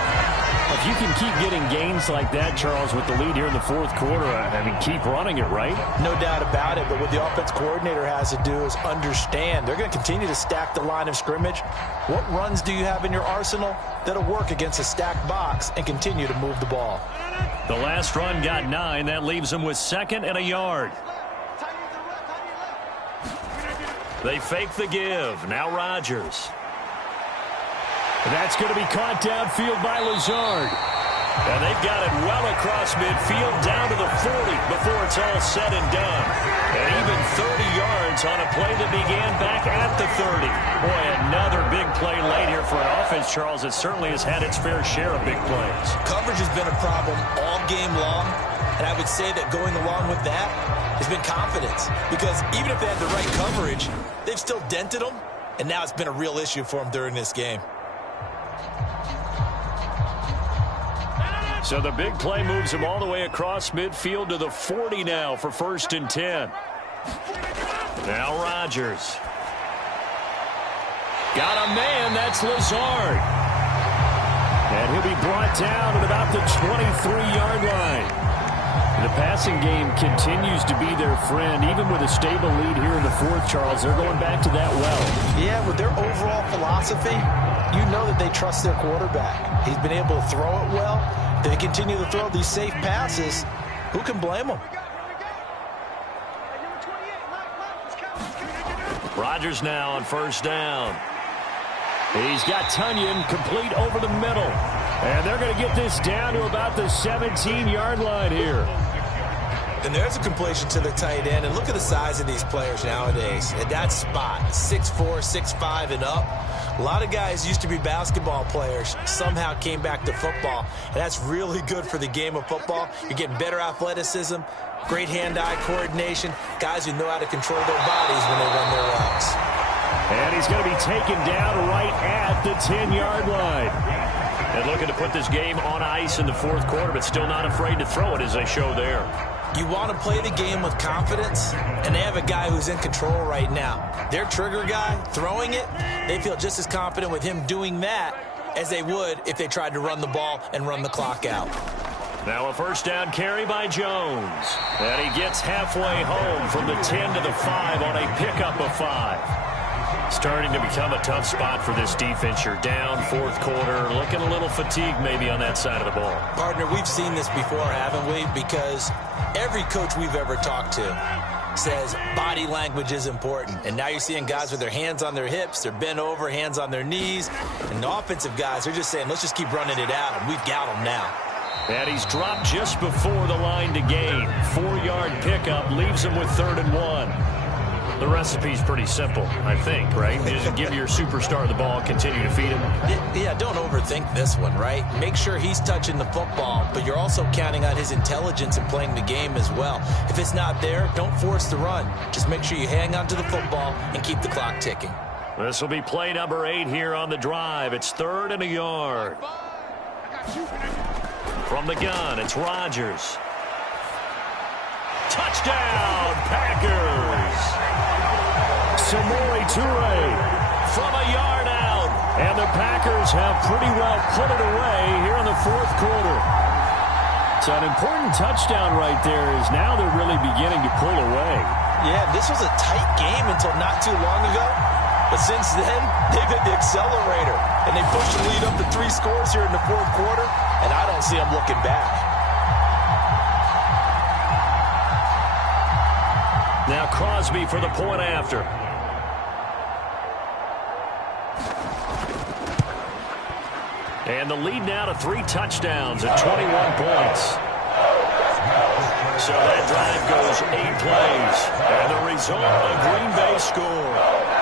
If you can keep getting gains like that, Charles, with the lead here in the 4th quarter, I mean, keep running it, right? No doubt about it, but what the offense coordinator has to do is understand they're going to continue to stack the line of scrimmage. What runs do you have in your arsenal that'll work against a stacked box and continue to move the ball? The last run got 9. That leaves them with 2nd and a yard. They fake the give. Now Rodgers. That's going to be caught downfield by Lazard. And they've got it well across midfield down to the 40 before it's all said and done. And even 30 yards on a play that began back at the 30. Boy, another big play late here for an offense, Charles, that certainly has had its fair share of big plays. Coverage has been a problem all game long. And I would say that going along with that has been confidence. Because even if they had the right coverage, they've still dented them. And now it's been a real issue for them during this game. So the big play moves him all the way across midfield to the 40 now for 1st and 10. Now Rodgers. Got a man, that's Lazard. And he'll be brought down at about the 23-yard line. The passing game continues to be their friend. Even with a stable lead here in the 4th, Charles, they're going back to that well. Yeah, with their overall philosophy, you know that they trust their quarterback. He's been able to throw it well. They continue to throw these safe passes. Who can blame them? Rodgers now on 1st down. He's got Tunyon complete over the middle. And they're going to get this down to about the 17-yard line here. And there's a completion to the tight end. And look at the size of these players nowadays. At that spot, 6'4", 6'5", and up. A lot of guys used to be basketball players, somehow came back to football. And that's really good for the game of football. You're getting better athleticism, great hand-eye coordination, guys who know how to control their bodies when they run their routes. And he's going to be taken down right at the 10-yard line. And looking to put this game on ice in the 4th quarter, but still not afraid to throw it as they show there. You want to play the game with confidence, and they have a guy who's in control right now. Their trigger guy, throwing it, they feel just as confident with him doing that as they would if they tried to run the ball and run the clock out. Now a 1st down carry by Jones. And he gets halfway home from the 10 to the 5 on a pickup of 5. Starting to become a tough spot for this defense. You're down 4th quarter, looking a little fatigued maybe on that side of the ball. Partner, we've seen this before, haven't we? Because every coach we've ever talked to says body language is important. And now you're seeing guys with their hands on their hips, they're bent over, hands on their knees. And the offensive guys are just saying, let's just keep running it out, and we've got them now. And he's dropped just before the line to gain. 4-yard pickup leaves him with 3rd and 1. The recipe's pretty simple, I think, right? Just give your superstar the ball, continue to feed him. Yeah, don't overthink this one, right? Make sure he's touching the football, but you're also counting on his intelligence in playing the game as well. If it's not there, don't force the run. Just make sure you hang on to the football and keep the clock ticking. This will be play number 8 here on the drive. It's 3rd and a yard. From the gun, it's Rodgers. Touchdown, Packers! Samori Toure from a yard out. And the Packers have pretty well put it away here in the 4th quarter. So an important touchdown right there is now they're really beginning to pull away. Yeah, this was a tight game until not too long ago. But since then, they've hit the accelerator. And they pushed the lead up to 3 scores here in the 4th quarter. And I don't see them looking back. Now Crosby for the point after. And the lead now to 3 touchdowns at 21 points. So that drive goes 8 plays. And the result, a Green Bay score.